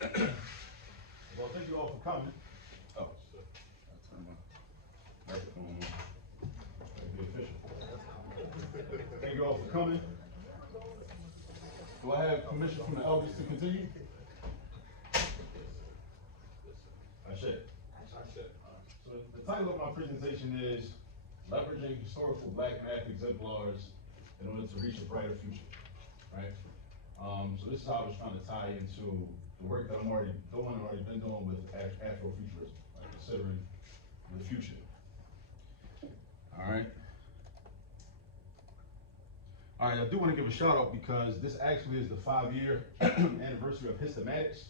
Well, thank you all for coming. Oh, I'll turn my microphone on. That'd be official. Thank you all for coming. Do I have permission from the elders to continue? I should. So the title of my presentation is Leveraging Historical Black Math Exemplars in Order to Reach a Brighter Future, right? So this is how I was trying to tie into the work that I'm already been doing with Afrofuturism, right? Considering the future. All right. All right, I do want to give a shout out because this actually is the 5-year anniversary of Histomatics.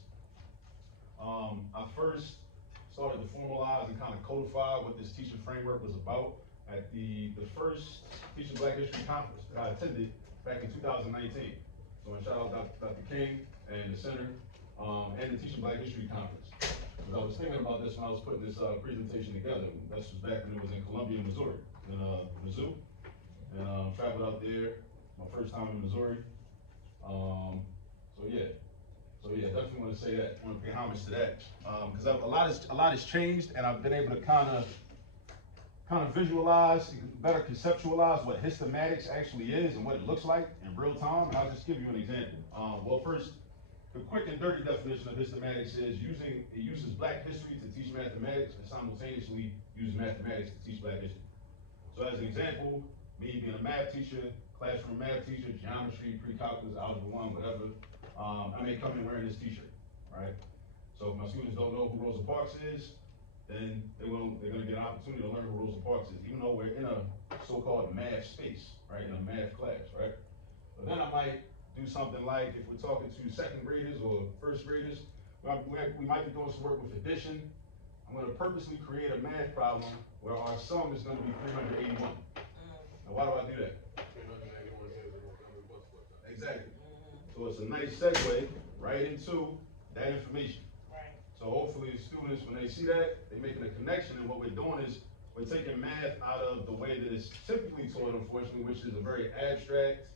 I first started to formalize and kind of codify what this teaching framework was about at the first Teaching Black History Conference that I attended back in 2019. So I shout out Dr. King and the Center and the Teaching Black History Conference. Because I was thinking about this when I was putting this presentation together. This was back when it was in Columbia, Missouri, in Mizzou. And traveled out there, my first time in Missouri. So yeah, definitely want to say that. I want to pay homage to that because a lot has changed, and I've been able to kind of visualize, better conceptualize what Histomatics actually is and what it looks like in real time. And I'll just give you an example. Well, first, the quick and dirty definition of Histomatics is it uses Black history to teach mathematics and simultaneously uses mathematics to teach Black history. So as an example, me being a math teacher, classroom math teacher, geometry, pre-calculus, algebra 1, whatever, I may come in wearing this t-shirt, right? So if my students don't know who Rosa Parks is, then they're gonna get an opportunity to learn who Rosa Parks is, even though we're in a so-called math space, right? In a math class, right? But then I might do something like, if we're talking to second graders or first graders, we might be doing some work with addition. I'm gonna purposely create a math problem where our sum is gonna be 381. Now, why do I do that? Exactly. So it's a nice segue right into that information. Right. So hopefully the students, when they see that, they're making a connection, and what we're doing is we're taking math out of the way that it's typically taught, unfortunately, which is a very abstract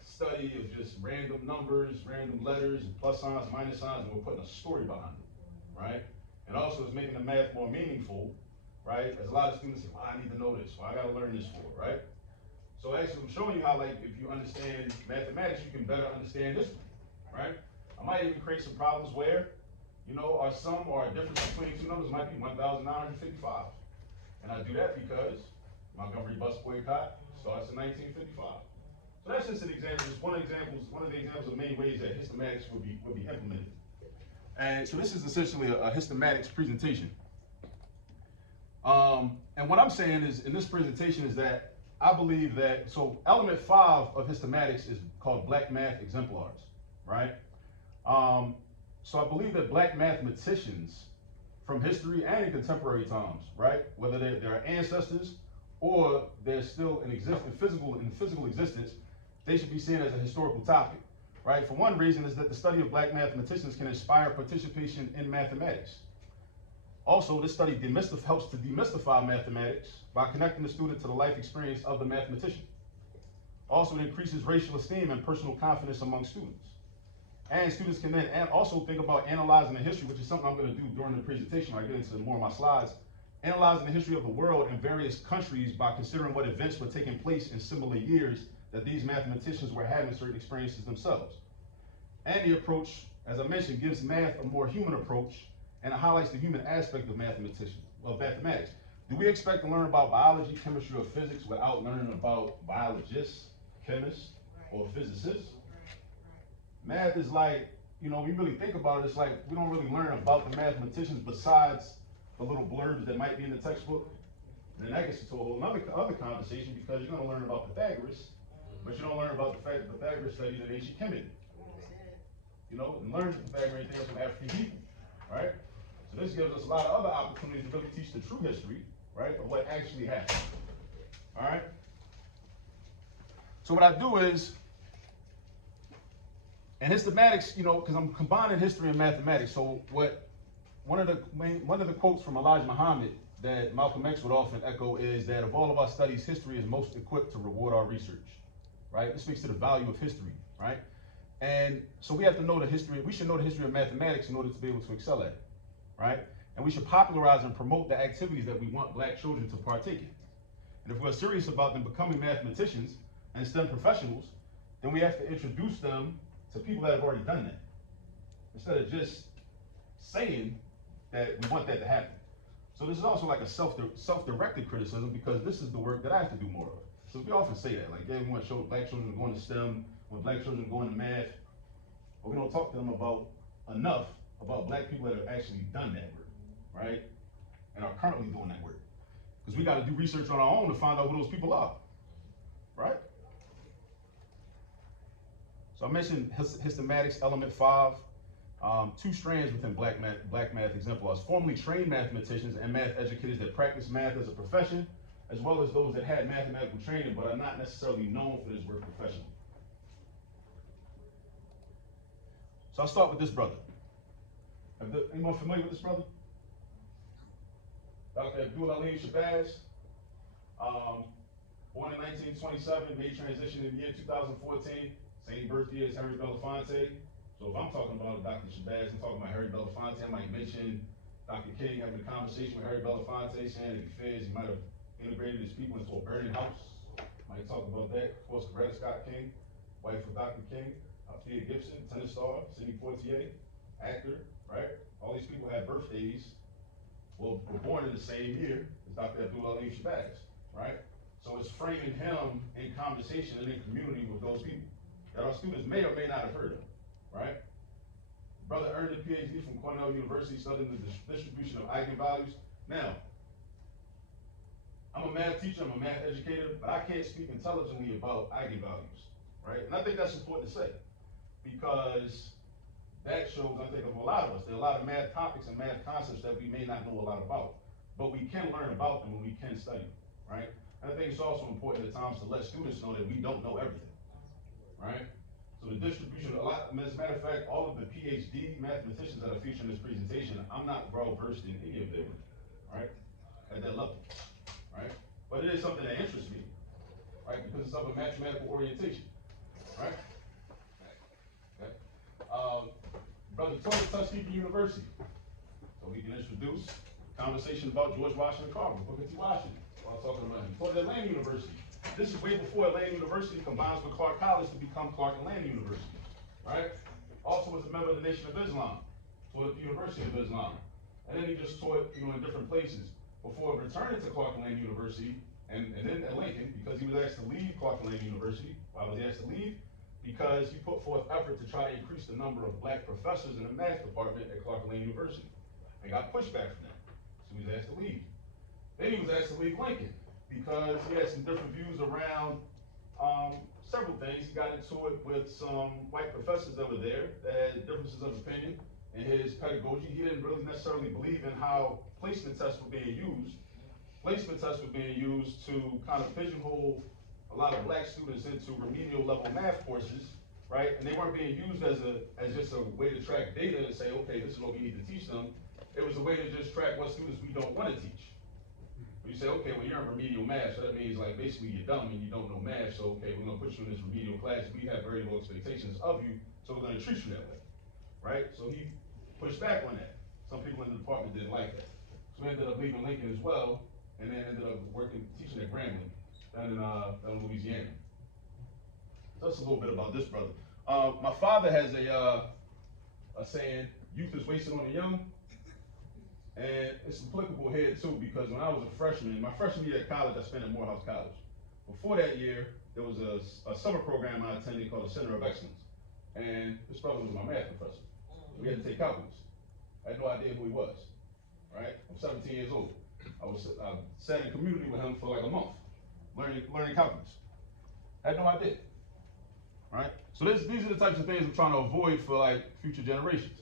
study of just random numbers, random letters, and plus signs, minus signs, and we're putting a story behind it, right? And also it's making the math more meaningful, right? As a lot of students say, well, I need to know this, well, I gotta learn this for, right? So actually, I'm showing you how, like, if you understand mathematics, you can better understand history, right? I might even create some problems where, you know, our sum or our difference between two numbers might be 1,955. And I do that because Montgomery bus boycott starts in 1955. So that's just an example, just one of the examples of main ways that Histomatics would be implemented. And so this is essentially a Histomatics presentation. And what I'm saying is, in this presentation, is that I believe that, so element 5 of Histomatics is called Black Math Exemplars, right? So I believe that Black mathematicians from history and in contemporary times, right? Whether they're our ancestors or they're still in physical existence, they should be seen as a historical topic, right? For one reason is that the study of Black mathematicians can inspire participation in mathematics. Also, this study helps to demystify mathematics by connecting the student to the life experience of the mathematician. Also, it increases racial esteem and personal confidence among students. And students can then also think about analyzing the history, which is something I'm going to do during the presentation when I get into more of my slides, analyzing the history of the world and various countries by considering what events were taking place in similar years that these mathematicians were having certain experiences themselves. And the approach, as I mentioned, gives math a more human approach and it highlights the human aspect of mathematics. Do we expect to learn about biology, chemistry, or physics without learning about biologists, chemists, or physicists? Math is like, you know, we really think about it, it's like we don't really learn about the mathematicians besides the little blurbs that might be in the textbook. And then that gets into a whole other conversation because you're going to learn about Pythagoras, but you don't learn about the fact that Pythagoras studied in ancient Kemet. You know, and learn the Pythagorean theorem from African people, right? So this gives us a lot of other opportunities to really teach the true history, right, of what actually happened. All right? So what I do is, and Histomatics, you know, because I'm combining history and mathematics. So one of the quotes from Elijah Muhammad that Malcolm X would often echo is that of all of our studies, history is most equipped to reward our research, right? This speaks to the value of history, right? And so we have to know the history, we should know the history of mathematics in order to be able to excel at it, right? And we should popularize and promote the activities that we want black children to partake in. And if we're serious about them becoming mathematicians and STEM professionals, then we have to introduce them to people that have already done that, instead of just saying that we want that to happen. So this is also like a self-directed criticism, because this is the work that I have to do more of. So we often say that, like, yeah, we want black children to go into STEM, we want black children to go into math, but we don't talk to them enough about black people that have actually done that work, right? And are currently doing that work. Because we got to do research on our own to find out who those people are, right? So I mentioned Hystematics, Element 5, 2 strands within black math exemplars: formerly trained mathematicians and math educators that practice math as a profession, as well as those that had mathematical training but are not necessarily known for this work professionally. So I'll start with this brother. Anyone familiar with this brother? Dr. Abdul-Alim Shabazz, born in 1927, made transition in the year 2014, same birthday as Harry Belafonte. So if I'm talking about Dr. Shabazz, I'm talking about Harry Belafonte. I might mention Dr. King having a conversation with Harry Belafonte, saying that he fears he might have integrated his people into a burning house. Might talk about that. Of course, Coretta Scott King, wife of Dr. King, Thea Gibson, tennis star, Sidney Poitier, actor, right? All these people had birthdays, were born in the same year as Dr. Abdul-Alim Shabazz, right? So it's framing him in conversation and in community with those people that our students may or may not have heard of, right? Brother earned a PhD from Cornell University, studying the distribution of eigenvalues. Now, I'm a math teacher, I'm a math educator, but I can't speak intelligently about eigenvalues, right? And I think that's important to say, because that shows, I think, of a lot of us. There are a lot of math topics and math concepts that we may not know a lot about, but we can learn about them and we can study them, right? And I think it's also important at times to let students know that we don't know everything, right? So the distribution, as a matter of fact, all of the PhD mathematicians that are featured in this presentation, I'm not well versed in any of their work, right? At that level, right? But it is something that interests me, right? Because it's of a mathematical orientation, right? Okay. Brother taught at Tuskegee University, so we can introduce conversation about George Washington Carver, Booker T. Washington, while talking about him. Taught at Atlanta University. This is way before Atlanta University combines with Clark College to become Clark Atlanta University, right? Also was a member of the Nation of Islam, taught at the University of Islam. And then he just taught, in different places before returning to Clark Atlanta University and then at Lincoln, because he was asked to leave Clark Atlanta University. Why was he asked to leave? Because he put forth effort to try to increase the number of black professors in the math department at Clark Atlanta University. And got pushback from that. So he was asked to leave. Then he was asked to leave Lincoln because he had some different views around several things. He got into it with some white professors that were there that had differences of opinion in his pedagogy. He didn't really necessarily believe in how placement tests were being used. Placement tests were being used to kind of pigeonhole a lot of black students into remedial level math courses, right? And they weren't being used as just a way to track data and say, okay, this is what we need to teach them. It was a way to just track what students we don't want to teach. You say, okay, well, you're in remedial math, so that means like basically you're dumb and you don't know math, so okay, we're gonna put you in this remedial class. We have very low expectations of you, so we're gonna treat you that way, right? So he pushed back on that. Some people in the department didn't like that. So we ended up leaving Lincoln as well, and then ended up teaching at Grambling down in Louisiana. So that's a little bit about this brother. My father has a saying, youth is wasted on the young. And it's applicable here too, because when I was a freshman, my freshman year at college, I spent at Morehouse College. Before that year, there was a summer program I attended called the Center of Excellence. And this brother was my math professor. We had to take calculus. I had no idea who he was, right? I'm 17 years old. I sat in community with him for like a month, learning calculus. I had no idea, right? So these are the types of things I'm trying to avoid for like future generations,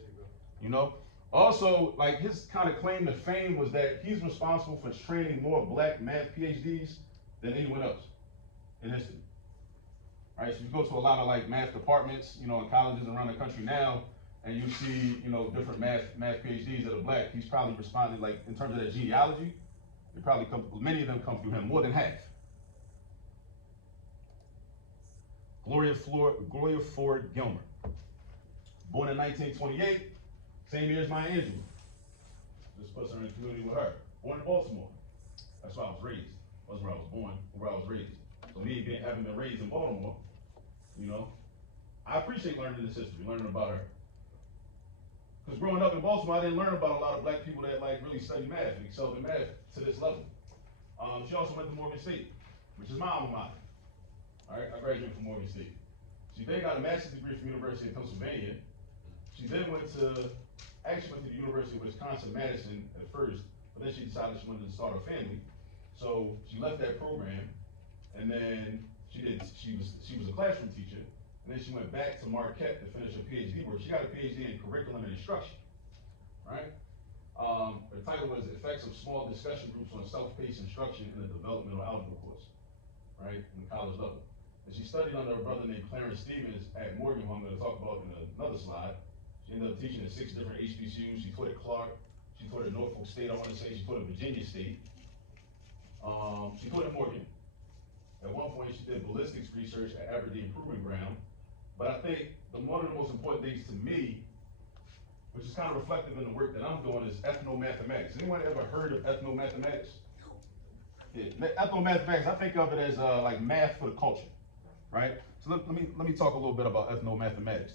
Also, like his kind of claim to fame was that he's responsible for training more black math PhDs than anyone else in history. Right? So you go to a lot of like math departments, in colleges around the country now, and you see, different math PhDs that are black. He's probably responding, like in terms of their genealogy, many of them come through him, more than half. Gloria Ford Gilmer. Born in 1928, same year as my Angela. This puts her in community with her. Born in Baltimore. That's where I was raised. That's where I was born, where I was raised. So me having been raised in Baltimore, you know, I appreciate learning this history, learning about her. Because growing up in Baltimore, I didn't learn about a lot of black people that like really study math and excelled in math to this level. She also went to Morgan State, which is my alma mater. All right, I graduated from Morgan State. She then got a master's degree from the University of Pennsylvania. She then went to the University of Wisconsin-Madison at first, but then she decided she wanted to start a family. So she left that program, and then she was a classroom teacher, and then she went back to Marquette to finish her PhD work. She got a PhD in curriculum and instruction, right? Her title was Effects of Small Discussion Groups on Self-Paced Instruction in a Developmental Algebra Course, right, in the college level. And she studied under a brother named Clarence Stevens at Morgan, who I'm going to talk about in another slide. She ended up teaching at 6 different HBCUs. She taught at Clark, she taught at Norfolk State, I want to say she taught at Virginia State. She taught at Morgan. At one point, she did ballistics research at Aberdeen Proving Ground. But I think one of the most important things to me, which is kind of reflective in the work that I'm doing, is ethnomathematics. Anyone ever heard of ethnomathematics? Yeah, ethnomathematics, I think of it as like math for the culture, right? So let me talk a little bit about ethnomathematics.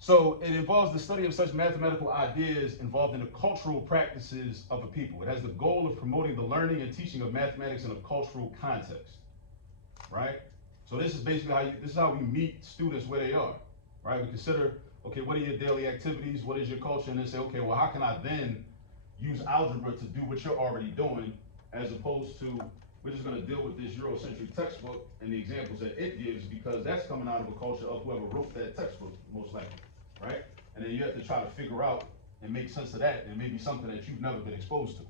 So it involves the study of such mathematical ideas involved in the cultural practices of a people. It has the goal of promoting the learning and teaching of mathematics in a cultural context, right? So this is basically how we meet students where they are, right? We consider, okay, what are your daily activities? What is your culture? And then say, okay, well, how can I then use algebra to do what you're already doing, as opposed to, we're just gonna deal with this Eurocentric textbook and the examples that it gives, because that's coming out of a culture of whoever wrote that textbook, most likely, right? And then you have to try to figure out and make sense of that, and maybe something that you've never been exposed to,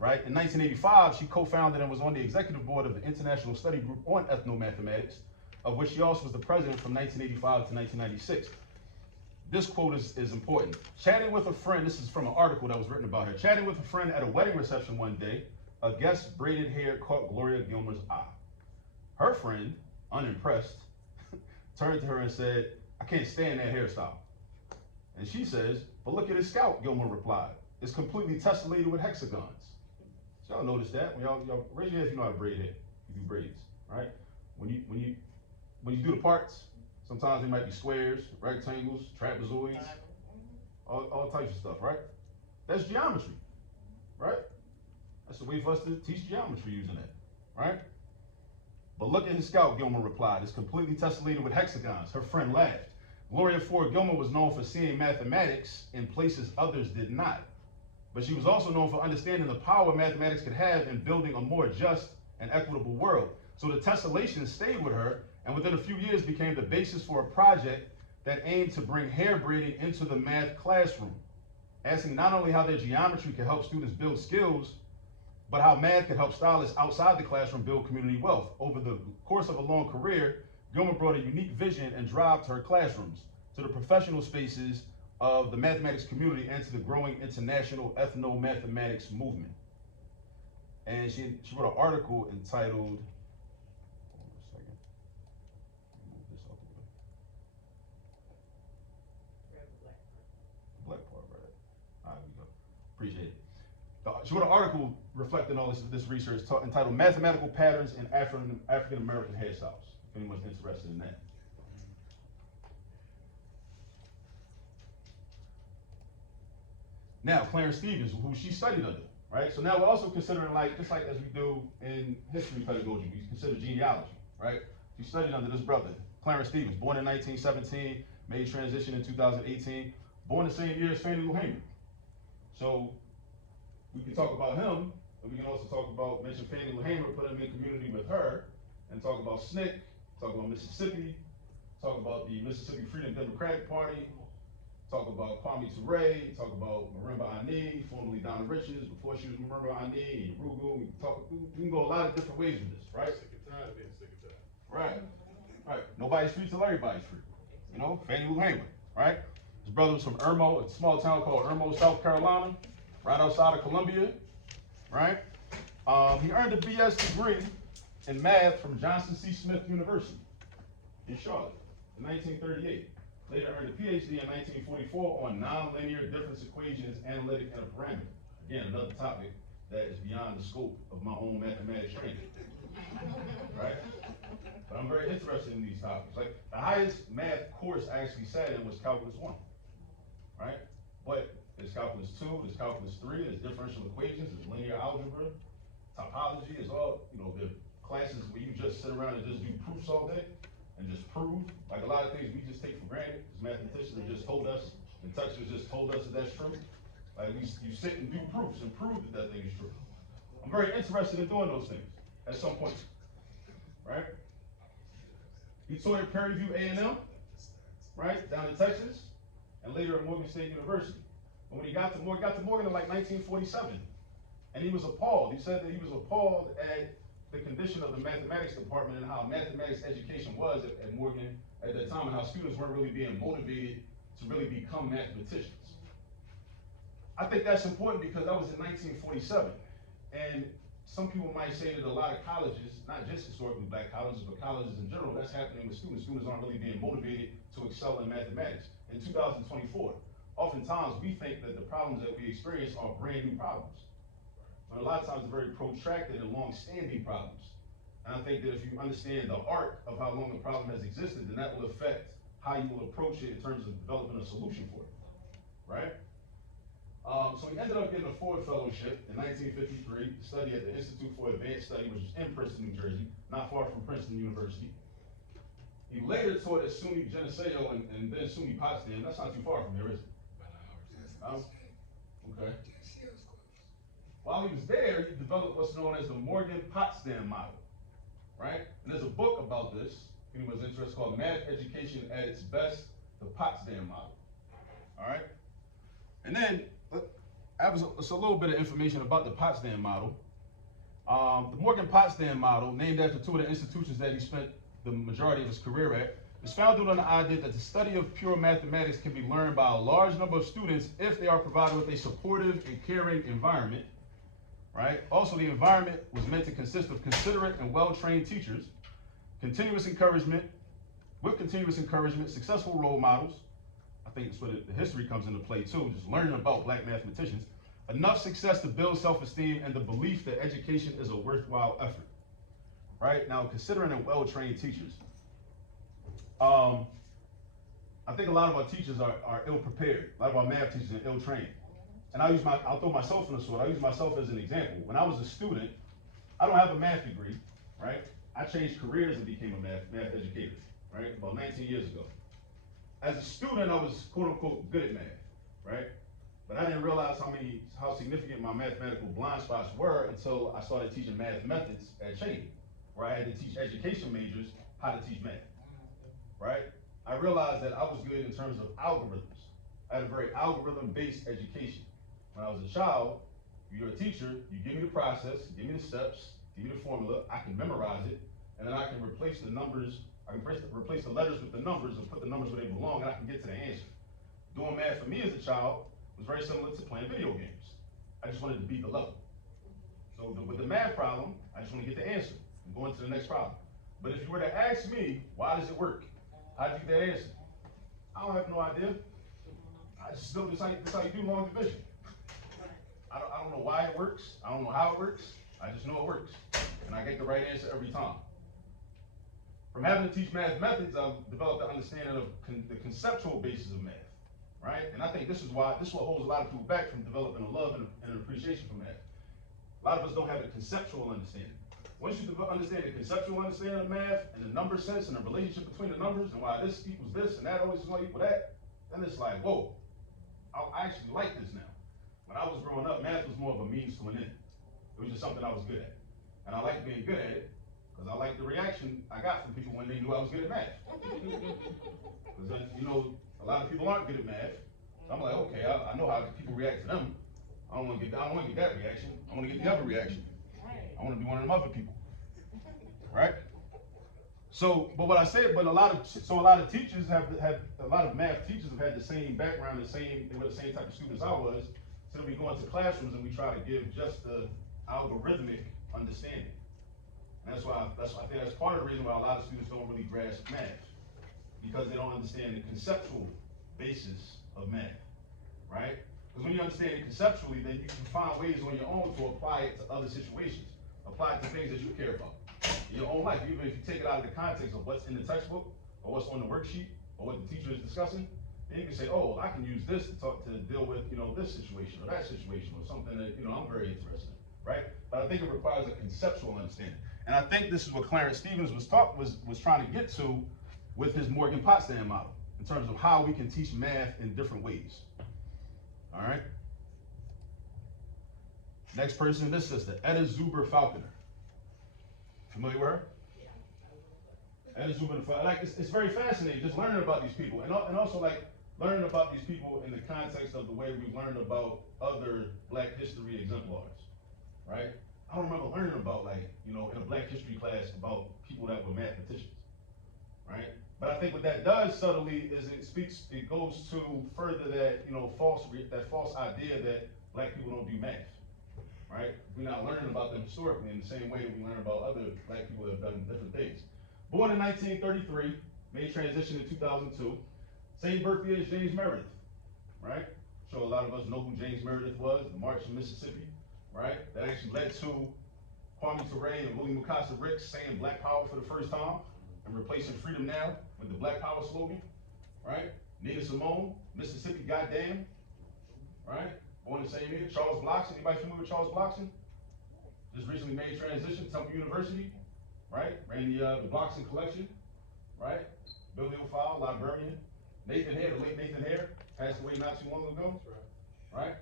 right? In 1985, she co-founded and was on the executive board of the International Study Group on Ethnomathematics, of which she also was the president from 1985 to 1996. This quote is important. Chatting with a friend, this is from an article that was written about her. Chatting with a friend at a wedding reception one day, a guest's braided hair caught Gloria Gilmer's eye. Her friend, unimpressed, turned to her and said, "I can't stand that hairstyle." And she says, "But look at his scalp," Gilmer replied. "It's completely tessellated with hexagons." So y'all notice that? When y'all raise your hand if you know how to braid hair. You do braids, right? When you do the parts, sometimes they might be squares, rectangles, trapezoids, all types of stuff, right? That's geometry, right? That's the way for us to teach geometry using that, right? "But look at his scalp," Gilmer replied. "It's completely tessellated with hexagons." Her friend laughed. Gloria Ford Gilmer was known for seeing mathematics in places others did not. But she was also known for understanding the power mathematics could have in building a more just and equitable world. So the tessellation stayed with her, and within a few years became the basis for a project that aimed to bring hair braiding into the math classroom, asking not only how their geometry could help students build skills, but how math could help stylists outside the classroom build community wealth. Over the course of a long career, Gilmer brought a unique vision and drive to her classrooms, to the professional spaces of the mathematics community, and to the growing international ethnomathematics movement. And she wrote an article entitled, hold on a second, move this out the way. The black part, right? All right, we go. Appreciate it. She wrote an article reflecting all this research entitled "Mathematical Patterns in African American Hairstyles," if anyone's interested in that. Now, Clarence Stevens, who she studied under, right? So now we're also considering, just like as we do in history pedagogy, we consider genealogy, right? She studied under this brother, Clarence Stevens, born in 1917, made transition in 2018, born the same year as Fannie Lou Hamer. So we can talk about him, and we can also mention Fannie Lou Hamer, put him in community with her, and talk about SNCC, talk about Mississippi, talk about the Mississippi Freedom Democratic Party, talk about Kwame Ture, talk about Marimba Ani, formerly Donna Richards, before she was Marimba Ani, Rugu. We can go a lot of different ways with this, right? Sick of time being sick of time. Right. Nobody's free till everybody's free. You know, Fannie Lou Hamer, right? His brother was from Irmo, a small town called Irmo, South Carolina, right outside of Columbia, right? He earned a BS degree in math from Johnson C. Smith University in Charlotte in 1938. Later earned a PhD in 1944 on nonlinear difference equations, analytic interparameter. Again, another topic that is beyond the scope of my own mathematics training, right? But I'm very interested in these topics. Like, the highest math course I actually sat in was Calculus 1, right? But there's Calculus 2, there's Calculus 3, there's differential equations, there's linear algebra, topology, it's all, the classes where you just sit around and just do proofs all day and just prove. Like, a lot of things we just take for granted, because mathematicians have just told us, and textbooks just told us that that's true. Like, you sit and do proofs and prove that that thing is true. I'm very interested in doing those things at some point, right? He taught at Prairie View A&M, right, down in Texas, and later at Morgan State University. But when he got to Morgan in like 1947, and he was appalled. He said that he was appalled at the condition of the mathematics department and how mathematics education was at Morgan at that time, and how students weren't really being motivated to really become mathematicians. I think that's important because that was in 1947, and some people might say that a lot of colleges, not just historically black colleges, but colleges in general, that's happening with students. Students aren't really being motivated to excel in mathematics. In 2024, oftentimes we think that the problems that we experience are brand new problems. But a lot of times they're very protracted and long-standing problems. And I think that if you understand the arc of how long the problem has existed, then that will affect how you will approach it in terms of developing a solution for it, right? So he ended up getting a Ford Fellowship in 1953 to study at the Institute for Advanced Study, which is in Princeton, New Jersey, not far from Princeton University. He later taught at SUNY Geneseo and then SUNY Potsdam. That's not too far from here, is it? Okay. While he was there, he developed what's known as the Morgan-Potsdam model, right? And there's a book about this, if anyone's interested, called Math Education at Its Best, the Potsdam model, all right? And then, it's a little bit of information about the Potsdam model. The Morgan-Potsdam model, named after two of the institutions that he spent the majority of his career at, is founded on the idea that the study of pure mathematics can be learned by a large number of students if they are provided with a supportive and caring environment, right? Also, the environment was meant to consist of considerate and well-trained teachers, continuous encouragement, successful role models. I think it's where the history comes into play too, just learning about black mathematicians, enough success to build self-esteem and the belief that education is a worthwhile effort, right? Now, considering and well-trained teachers, I think a lot of our teachers are ill-prepared. A lot of our math teachers are ill-trained. And I'll throw myself in the sword. I'll use myself as an example. When I was a student, I don't have a math degree, right? I changed careers and became a math educator, right? About 19 years ago. As a student, I was quote unquote good at math, right? But I didn't realize how significant my mathematical blind spots were until I started teaching math methods at Cheney, where I had to teach education majors how to teach math, right? I realized that I was good in terms of algorithms. I had a very algorithm-based education. When I was a child, if you're a teacher, you give me the process, give me the steps, give me the formula, I can memorize it, and then I can replace the numbers, replace the letters with the numbers and put the numbers where they belong, and I can get to the answer. Doing math for me as a child was very similar to playing video games. I just wanted to beat the level. So with the math problem, I just want to get the answer and go into the next problem. But if you were to ask me, why does it work? How'd you get that answer? I don't have no idea. I just know this how you do long division. I don't know why it works. I don't know how it works. I just know it works. And I get the right answer every time. From having to teach math methods, I've developed an understanding of the conceptual basis of math, right? And I think this is what holds a lot of people back from developing a love and an appreciation for math. A lot of us don't have a conceptual understanding. Once you understand the conceptual understanding of math and the number sense and the relationship between the numbers and why this equals this and that always is going to equal that, then it's like, whoa, I actually like this now. When I was growing up, math was more of a means to an end. It was just something I was good at. And I liked being good at it because I liked the reaction I got from people when they knew I was good at math. Because, a lot of people aren't good at math. So I'm like, okay, I know how people react to them. I don't want to get that reaction. I want to get the other reaction. I want to be one of them other people, right? So, but a lot of teachers a lot of math teachers have had the same background, they were the same type of students I was. So we go into classrooms and we try to give just the algorithmic understanding. And I think that's part of the reason why a lot of students don't really grasp math. because they don't understand the conceptual basis of math, right? Because when you understand it conceptually, then you can find ways on your own to apply it to other situations, apply it to things that you care about in your own life. Even if you take it out of the context of what's in the textbook, or what's on the worksheet, or what the teacher is discussing, then you can say, oh, I can use this to deal with, this situation or that situation or something that, I'm very interested in, right? But I think it requires a conceptual understanding. And I think this is what Clarence Stevens was trying to get to with his Morgan Potsdam model, in terms of how we can teach math in different ways. All right? Next person in this sister, Etta Zuber Falconer. Familiar with her? Etta Zuber Falconer. Like, it's very fascinating just learning about these people, and also like learning about these people in the context of the way we learned about other Black history exemplars, right? I don't remember learning about, like, in a Black history class about people that were mathematicians, right? But I think what that does subtly is it goes to further that, that false idea that Black people don't do math, right? We're not learning about them historically in the same way that we learn about other Black people that have done different things. Born in 1933, made transition in 2002, same birthday as James Meredith, right? Sure, a lot of us know who James Meredith was, the March in Mississippi, right? That actually led to Kwame Ture and Willie Mukasa Ricks saying Black Power for the first time and replacing Freedom Now with the Black Power slogan, right? Nina Simone, Mississippi Goddamn, right? Born the same year. Charles Bloxon, anybody familiar with Charles Bloxon? Just recently made transition, Temple University, right? Ran the Bloxon collection, right? Bibliophile, librarian. Nathan Hare, the late Nathan Hare, passed away not too long ago, right?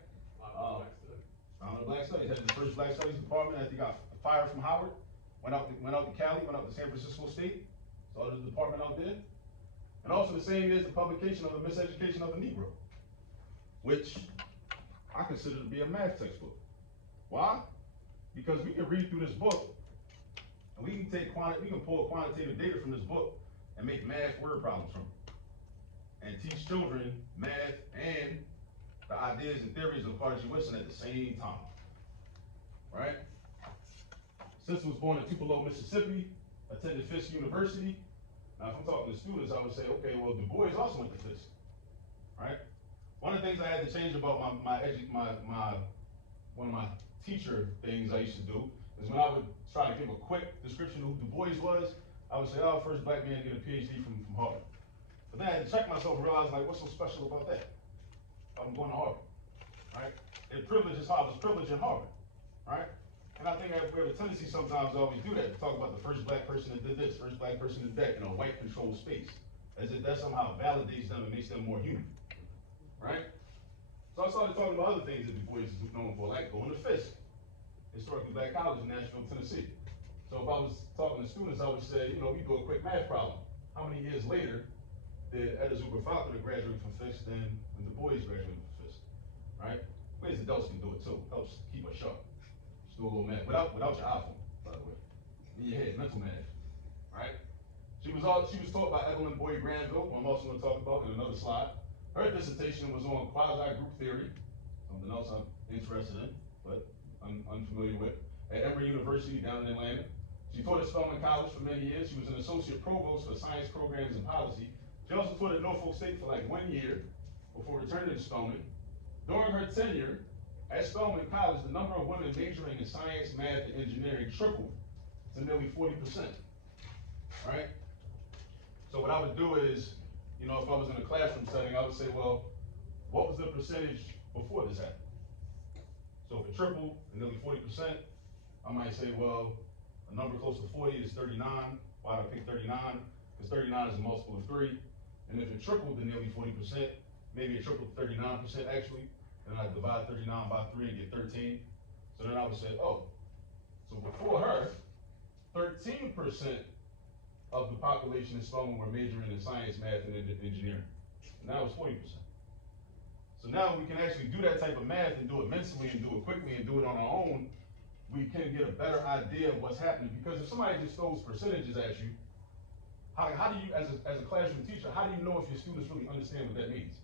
Black Studies, had the first Black Studies department after he got fired from Howard, went out to Cali, went out to San Francisco State, started the department out there. And also the same year as the publication of The Miseducation of the Negro, which I consider to be a math textbook. Why? Because we can read through this book, and we can pull quantitative data from this book and make math word problems from it, and teach children math and the ideas and theories of Carnegie Wilson at the same time, right? Sister was born in Tupelo, Mississippi, attended Fisk University. Now, if I'm talking to students, I would say, okay, well, Du Bois also went to Fisk, right? One of the things I had to change about one of my teacher things I used to do is when I would try to give a quick description of who Du Bois was, I would say, oh, first Black man to get a PhD from Harvard. But then I had to check myself and realize, like, what's so special about that? I'm going to Harvard, right? And privilege is Harvard, privilege in Harvard, right? And I think that we have a tendency sometimes to always do that, to talk about the first Black person that did this, first Black person that did that in a white controlled space, as if that somehow validates them and makes them more human, right? So I started talking about other things that Du Bois is known for, like going to Fisk, historically Black college in Nashville, Tennessee. So if I was talking to students, I would say, we do a quick math problem. How many years later did Etta Zuber Falconer graduate from Fisk than when Du Bois graduated from Fisk, right? We as adults can do it too, helps keep us sharp. Just do a little math, without your iPhone, by the way. In your head, mental math, right? She was taught by Evelyn Boyd Granville, who I'm also gonna talk about in another slide. Her dissertation was on quasi-group theory, something else I'm interested in, but I'm unfamiliar with, at Emory University down in Atlanta. She taught at Spelman College for many years. She was an associate provost for science programs and policy. She also taught at Norfolk State for like 1 year before returning to Spelman. During her tenure at Spelman College, the number of women majoring in science, math, and engineering tripled to nearly 40%, right? So what I would do is, if I was in a classroom setting, I would say, well, what was the percentage before this happened? So if it tripled to nearly 40%, I might say, well, a number close to 40 is 39. Why did I pick 39? Because 39 is a multiple of 3. And if it tripled to nearly 40%, maybe it tripled to 39% actually, then I divide 39 by 3 and get 13. So then I would say, oh, so before her, 13% of the population in Spelman were majoring in science, math, and engineering. And now it's 40%. So now we can actually do that type of math and do it mentally and do it quickly and do it on our own. We can get a better idea of what's happening, because if somebody just throws percentages at you, how do you, as a classroom teacher, how do you know if your students really understand what that means?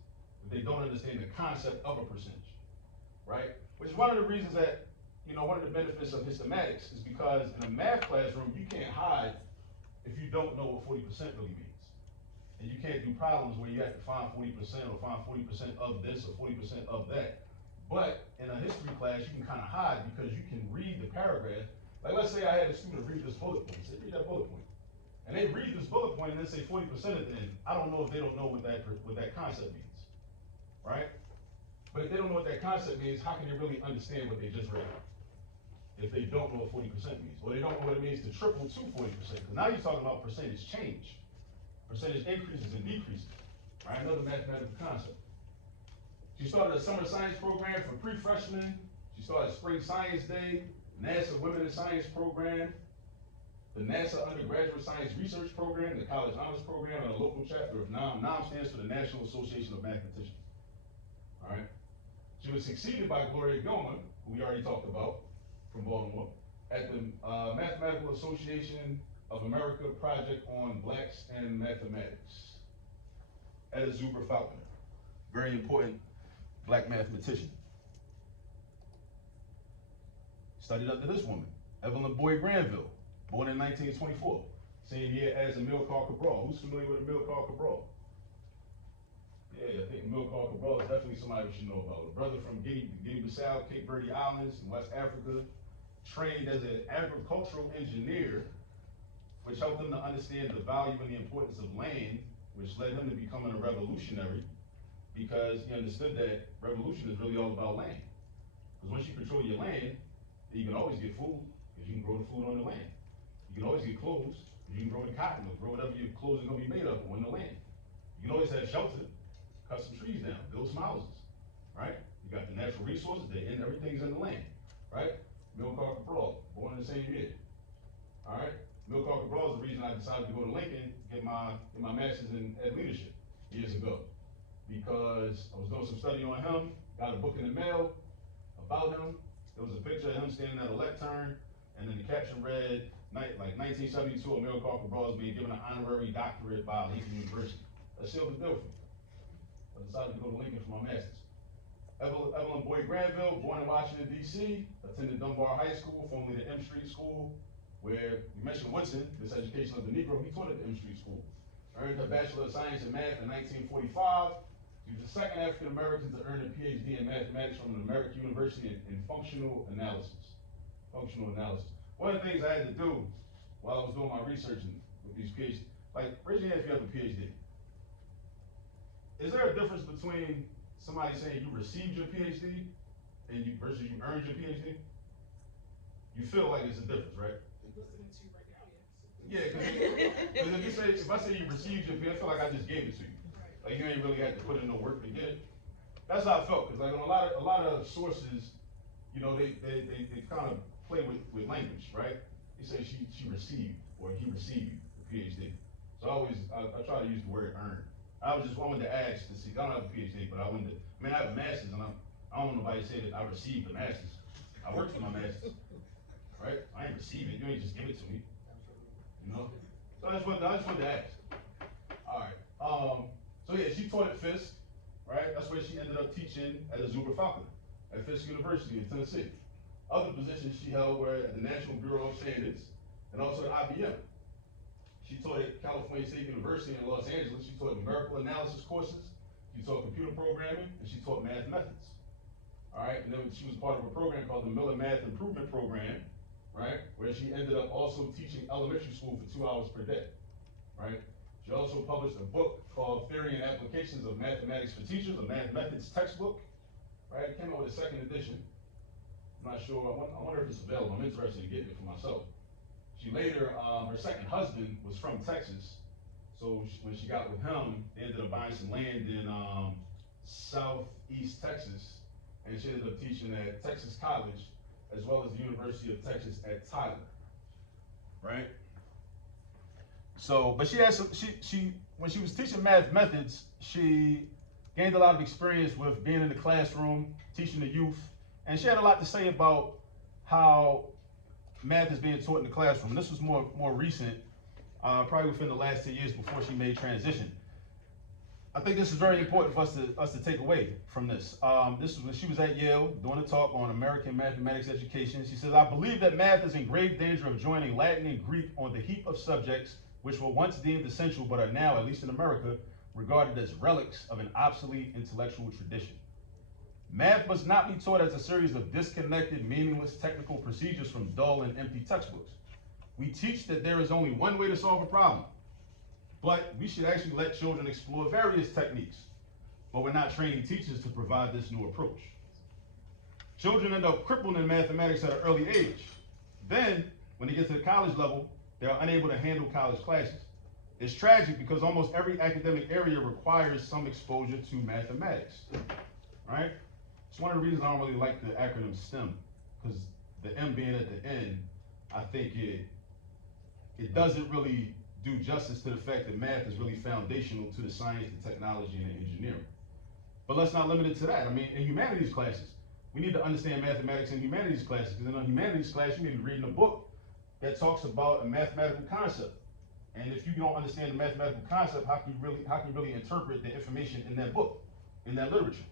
If they don't understand the concept of a percentage, right? Which is one of the reasons that, one of the benefits of hystematics is because in a math classroom, you can't hide if you don't know what 40% really means. and you can't do problems where you have to find 40% or find 40% of this or 40% of that. But in a history class, you can kind of hide because you can read the paragraph. Like, let's say I had a student read this bullet point. Say, read that bullet point. And they read this bullet point and then say 40% at the end. I don't know if they don't know what that concept means, right? But if they don't know what that concept means, how can they really understand what they just read? If they don't know what 40% means, or they don't know what it means to triple to 40%. Because now you're talking about percentage change, percentage increases and decreases, right? Another mathematical concept. She started a summer science program for pre-freshmen. She started Spring Science Day, NASA Women in Science program, the NASA Undergraduate Science Research Program, the College Honors Program, and a local chapter of NAM. NAM stands for the National Association of Mathematicians. All right. She was succeeded by Gloria Gilman, who we already talked about, from Baltimore, at the Mathematical Association of America Project on Blacks and Mathematics. Etta Zuber Falconer, very important black mathematician. Studied under this woman, Evelyn Boyd Granville, born in 1924, same year as Amilcar Cabral. Who's familiar with Amilcar Cabral? Yeah, I think Amilcar Cabral is definitely somebody we should know about. A brother from Guinea-Bissau, Cape Verde Islands in West Africa, trained as an agricultural engineer, which helped him to understand the value and the importance of land, which led him to becoming a revolutionary, because he understood that revolution is really all about land. Because once you control your land, then you can always get food, because you can grow the food on the land. You can always get clothes, because you can grow the cotton, or grow whatever your clothes are gonna be made of on the land. You can always have shelter, cut some trees down, build some houses, right? You got the natural resources, everything's in the land, right? Amilcar Cabral, born in the same year. All right, Amilcar Cabral is the reason I decided to go to Lincoln, get my master's in ed leadership years ago, because I was doing some study on him, got a book in the mail about him. There was a picture of him standing at a lectern, and then the caption read, like 1972, Amilcar Cabral is being given an honorary doctorate by Lincoln University. That sealed the deal for me. I decided to go to Lincoln for my master's. Evelyn Boyd Granville, born in Washington, D.C., attended Dunbar High School, formerly the M Street School, where you mentioned Woodson, this education of the Negro, he taught at the M Street School. Earned her Bachelor of Science in Math in 1945. She was the second African American to earn a PhD in mathematics from an American university in functional analysis. Functional analysis. One of the things I had to do while I was doing my research with these PhDs, like, raise your hand if you have a PhD. Is there a difference between somebody saying you received your PhD and versus you earned your PhD? You feel like it's a difference, right? Yeah, because if I say you received your PhD, I feel like I just gave it to you. Like, you ain't really had to put in no work to get it. That's how I felt, because like on a lot of sources, you know, they kind of play with language, right? They say she received or he received the PhD. So I try to use the word earned. I wanted to ask to see. I don't have a PhD, but I have a master's, and I don't want nobody to say that I received a master's. I worked for my master's, right? I ain't receive it. You ain't just give it to me, you know. So I just wanted to ask. All right. So yeah, she taught at Fisk, right? That's where she ended up teaching at Zuber Falconer at Fisk University in Tennessee. Other positions she held were at the National Bureau of Standards and also at IBM. She taught at California State University in Los Angeles. She taught numerical analysis courses, she taught computer programming, and she taught math methods. All right, and then she was part of a program called the Miller Math Improvement Program, right? Where she ended up also teaching elementary school for 2 hours per day, right? She also published a book called Theory and Applications of Mathematics for Teachers, a math methods textbook, right? It came out with a second edition. I'm not sure, I wonder if it's available. I'm interested in getting it for myself. She later, her second husband was from Texas, so when she got with him, they ended up buying some land in southeast Texas, and she ended up teaching at Texas College, as well as the University of Texas at Tyler, right? So, but she had when she was teaching math methods, she gained a lot of experience with being in the classroom, teaching the youth, and she had a lot to say about how math is being taught in the classroom. And this was more recent, probably within the last 10 years before she made transition. I think this is very important for us to take away from this. This is when she was at Yale doing a talk on American mathematics education. She says, "I believe that math is in grave danger of joining Latin and Greek on the heap of subjects which were once deemed essential but are now, at least in America, regarded as relics of an obsolete intellectual tradition. Math must not be taught as a series of disconnected, meaningless technical procedures from dull and empty textbooks. We teach that there is only one way to solve a problem, but we should actually let children explore various techniques. But we're not training teachers to provide this new approach. Children end up crippled in mathematics at an early age. Then, when they get to the college level, they're unable to handle college classes. It's tragic because almost every academic area requires some exposure to mathematics, right? It's one of the reasons I don't really like the acronym STEM, because the M being at the end, I think it doesn't really do justice to the fact that math is really foundational to the science, the technology, and the engineering. But let's not limit it to that. I mean, in humanities classes, we need to understand mathematics in humanities classes, because in a humanities class, you may be reading a book that talks about a mathematical concept. And if you don't understand the mathematical concept, how can you really interpret the information in that book, in that literature?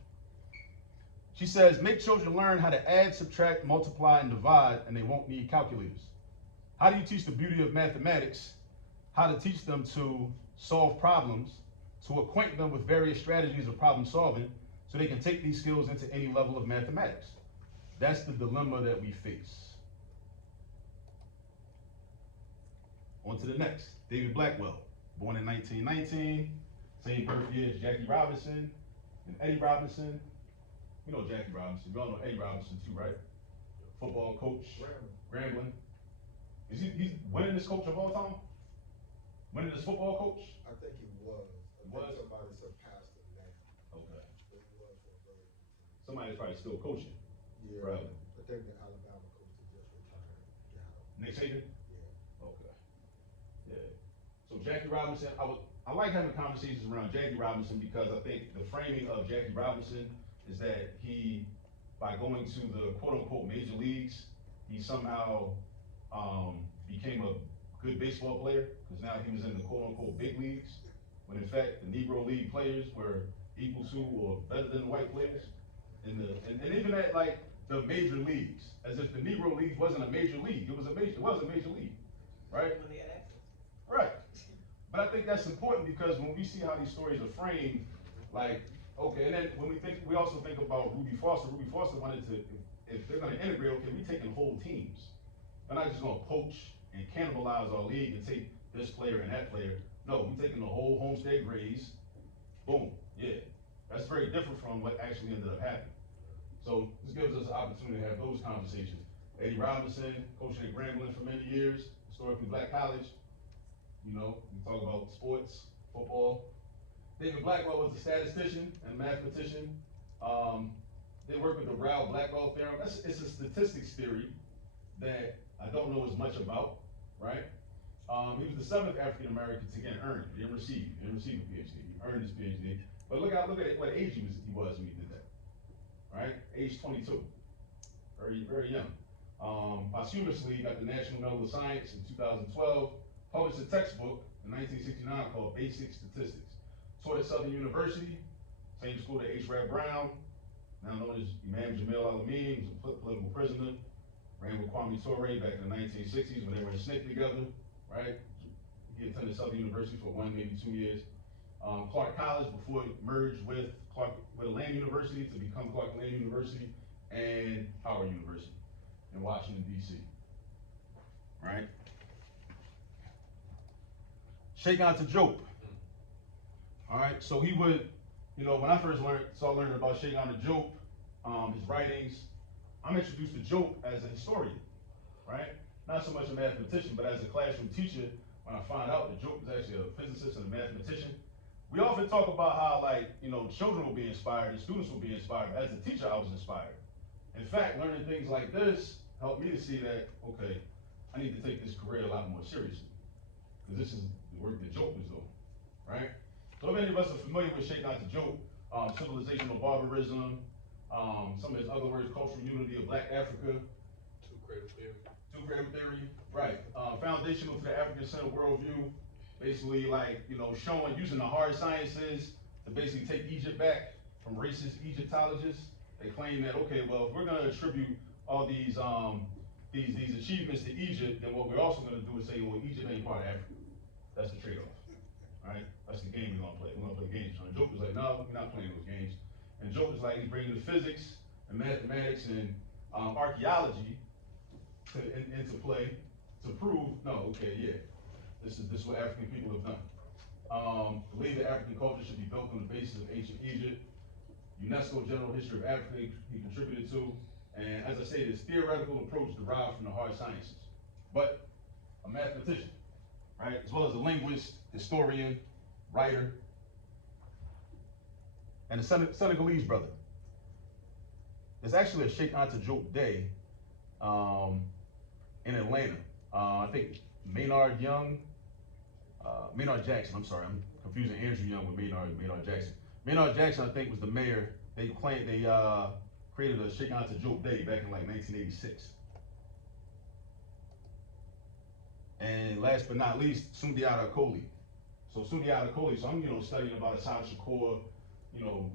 She says, make children learn how to add, subtract, multiply, and divide, and they won't need calculators. How do you teach the beauty of mathematics? How to teach them to solve problems, to acquaint them with various strategies of problem solving, so they can take these skills into any level of mathematics. That's the dilemma that we face. On to the next. David Blackwell, born in 1919, same birth year as Jackie Robinson and Eddie Robinson. You know Jackie Robinson. You all know Eddie Robinson too, right? Football coach, Grambling. He's winningest coach of all time? Winningest football coach? I think he was. Somebody surpassed him now. Okay. But he was for a very long time. Somebody's probably still coaching. Yeah. Probably. I think the Alabama coach that just retired. Yeah. Nick Saban? Yeah. Okay. Yeah. So Jackie Robinson, I like having conversations around Jackie Robinson because I think the framing of Jackie Robinson is that he, by going to the quote unquote major leagues, he somehow became a good baseball player because now he was in the quote unquote big leagues, when in fact the Negro League players were equal to or better than the white players. And even at like the major leagues, as if the Negro League wasn't a major league. It was a major league, right? When they had access. Right. But I think that's important because when we see how these stories are framed, like, okay, and then when we also think about Ruby Foster. Ruby Foster wanted to, if they're gonna integrate, okay, we taking whole teams. They're not just gonna poach and cannibalize our league and take this player and that player. No, we're taking the whole Homestead Grays, boom, yeah. That's very different from what actually ended up happening. So this gives us an opportunity to have those conversations. Eddie Robinson, coaching at Grambling for many years, historically black college. You know, we talk about sports, football. David Blackwell was a statistician and mathematician. They work with the Rao-Blackwell theorem. It's a statistics theory that I don't know as much about, right? He was the seventh African American to get earned. He didn't receive a PhD. He earned his PhD. But look at what age he was when he did that, right? Age 22, very, very young. Posthumously, he got the National Medal of Science in 2012, published a textbook in 1969 called Basic Statistics. Taught at Southern University, same school that H. Rap Brown, now known as Imam Jamil Al-Amin, was a political prisoner, ran with Kwame Ture back in the 1960s when they were in SNCC together, right? He attended Southern University for 1, maybe 2 years. Clark College before it merged with Land University to become Clark Land University, and Howard University in Washington, D.C., right? Sheikh Anta Diop. All right, so he would, you know, when I first started learning about Sheikh Anta Diop, his writings, I'm introduced to Diop as a historian, right? Not so much a mathematician, but as a classroom teacher, when I found out that Diop was actually a physicist and a mathematician, we often talk about how, like, you know, children will be inspired and students will be inspired. As a teacher, I was inspired. In fact, learning things like this helped me to see that, okay, I need to take this career a lot more seriously, because this is the work that Diop was doing, right? So if any of us are familiar with Sheikh Anta Diop, civilizational barbarism, some of his other words, cultural unity of Black Africa. Two-cradle theory, right. Foundational to the African-centered worldview, basically like, you know, using the hard sciences to basically take Egypt back from racist Egyptologists. They claim that, okay, well, if we're gonna attribute all these achievements to Egypt, then what we're also gonna do is say, well, Egypt ain't part of Africa. That's the trade-off, right? That's the game we're gonna play. We're gonna play games. So the Joker's like, no, we're not playing those games. And Joker's like, he's bringing the physics and mathematics and archaeology into play to prove, no, okay, yeah, this is what African people have done. Believe that African culture should be built on the basis of ancient Egypt. UNESCO General History of Africa he contributed to. And as I say, this theoretical approach derived from the hard sciences. But a mathematician, right? As well as a linguist, historian, writer, and a Senegalese brother. There's actually a Sheikh Anta Diop Day in Atlanta. I think Maynard Jackson, I'm sorry, I'm confusing Andrew Young with Maynard Jackson. Maynard Jackson, I think, was the mayor. They created a Sheikh Anta Diop Day back in like 1986. And last but not least, Sundiata Acoli. So Sundiata Acoli, so I'm, studying about Assad Shakur,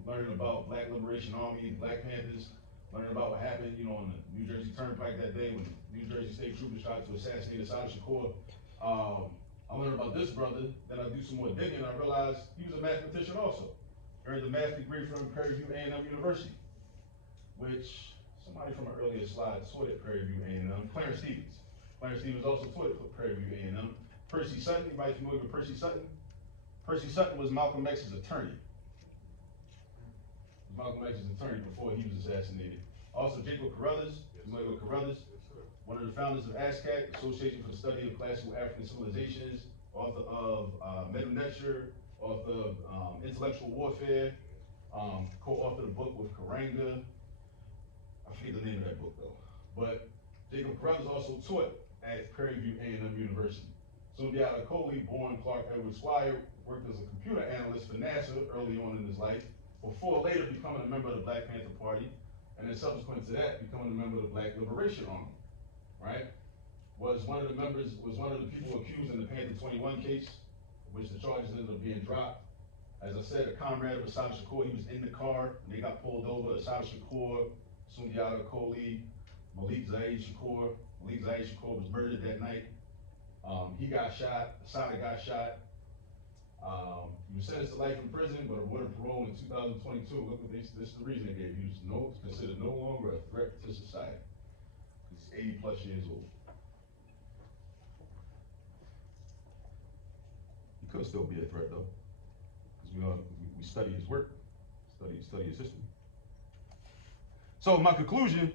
learning about Black Liberation Army, Black Panthers, learning about what happened, on the New Jersey Turnpike that day when New Jersey State Troopers tried to assassinate Assad Shakur. I learned about this brother, then I do some more digging, and I realized he was a mathematician also. Earned a master's degree from Prairie View A&M University, which somebody from an earlier slide taught at Prairie View A&M, Clarence Stevens. Clarence Stevens also taught at Prairie View A&M. Percy Sutton, anybody familiar with Percy Sutton? Percy Sutton was Malcolm X's attorney. Malcolm X's attorney before he was assassinated. Also, Jacob Carruthers, familiar with Carruthers? One of the founders of ASCAC, Association for the Study of Classical African Civilizations, author of Medu Neter, author of Intellectual Warfare, co-authored a book with Karanga. I forget the name of that book though. But Jacob Carruthers also taught at Prairie View A&M University. Sundiata Acoli, born Clark Edward Squire, worked as a computer analyst for NASA early on in his life, before later becoming a member of the Black Panther Party, and then subsequent to that, becoming a member of the Black Liberation Army, right? Was one of the people accused in the Panther 21 case, which the charges ended up being dropped. As I said, a comrade of Assad Shakur, he was in the car, and they got pulled over. Assad Shakur, Sundiata Acoli, Malik Zaid Shakur. Malik Zaid Shakur was murdered that night. He got shot, Assad got shot. He was sentenced to life in prison, but awarded parole in 2022. Look what this is the reason they gave. He was considered no longer a threat to society. He's 80 plus years old. He could still be a threat though, because we study his work, study his system. So my conclusion,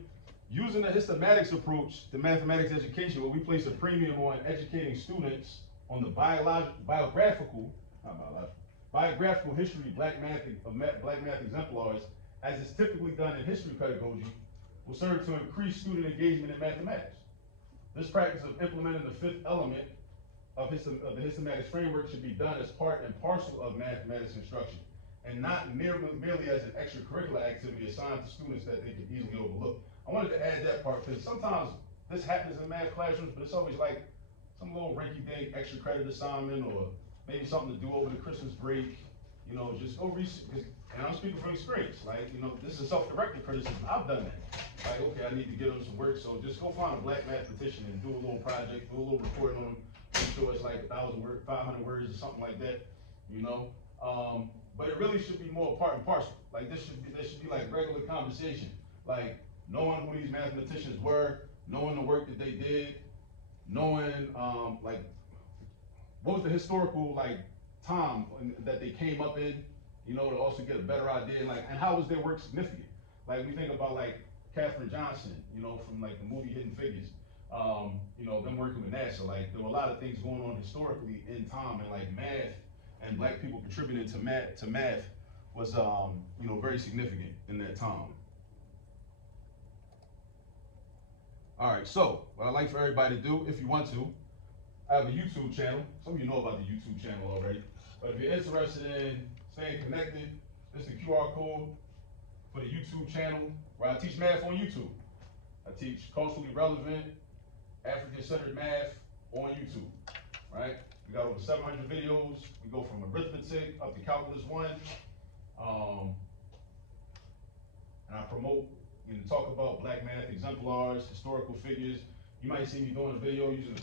using the hystematics approach to mathematics education, where we place a premium on educating students on the biographical history of black math exemplars, as is typically done in history pedagogy, will serve to increase student engagement in mathematics. This practice of implementing the fifth element of the hystematics framework should be done as part and parcel of mathematics instruction, and not merely as an extracurricular activity assigned to students that they can easily overlook. I wanted to add that part because sometimes this happens in math classrooms, but it's always like some little rinky-dink extra credit assignment, or maybe something to do over the Christmas break. Just go research. And I'm speaking from experience. This is self-directed criticism. I've done that. Okay, I need to get them some work, so just go find a black mathematician and do a little project, do a little reporting on them. Make sure it's like 1,000 words, 500 words, or something like that. But it really should be more part and parcel. There should be like regular conversation, like knowing who these mathematicians were, knowing the work that they did, knowing what was the historical time that they came up in, to also get a better idea, and how was their work significant? We think about Katherine Johnson, from the movie Hidden Figures, them working with NASA. There were a lot of things going on historically in time, and math and black people contributing to math was very significant in that time. All right, so what I'd like for everybody to do, if you want to, I have a YouTube channel. Some of you know about the YouTube channel already, but if you're interested in staying connected, this is the QR code for the YouTube channel where I teach math on YouTube. I teach culturally relevant, African-centered math on YouTube, right? We got over 700 videos. We go from arithmetic up to calculus 1. And I promote and talk about black math exemplars, historical figures. You might see me doing a video using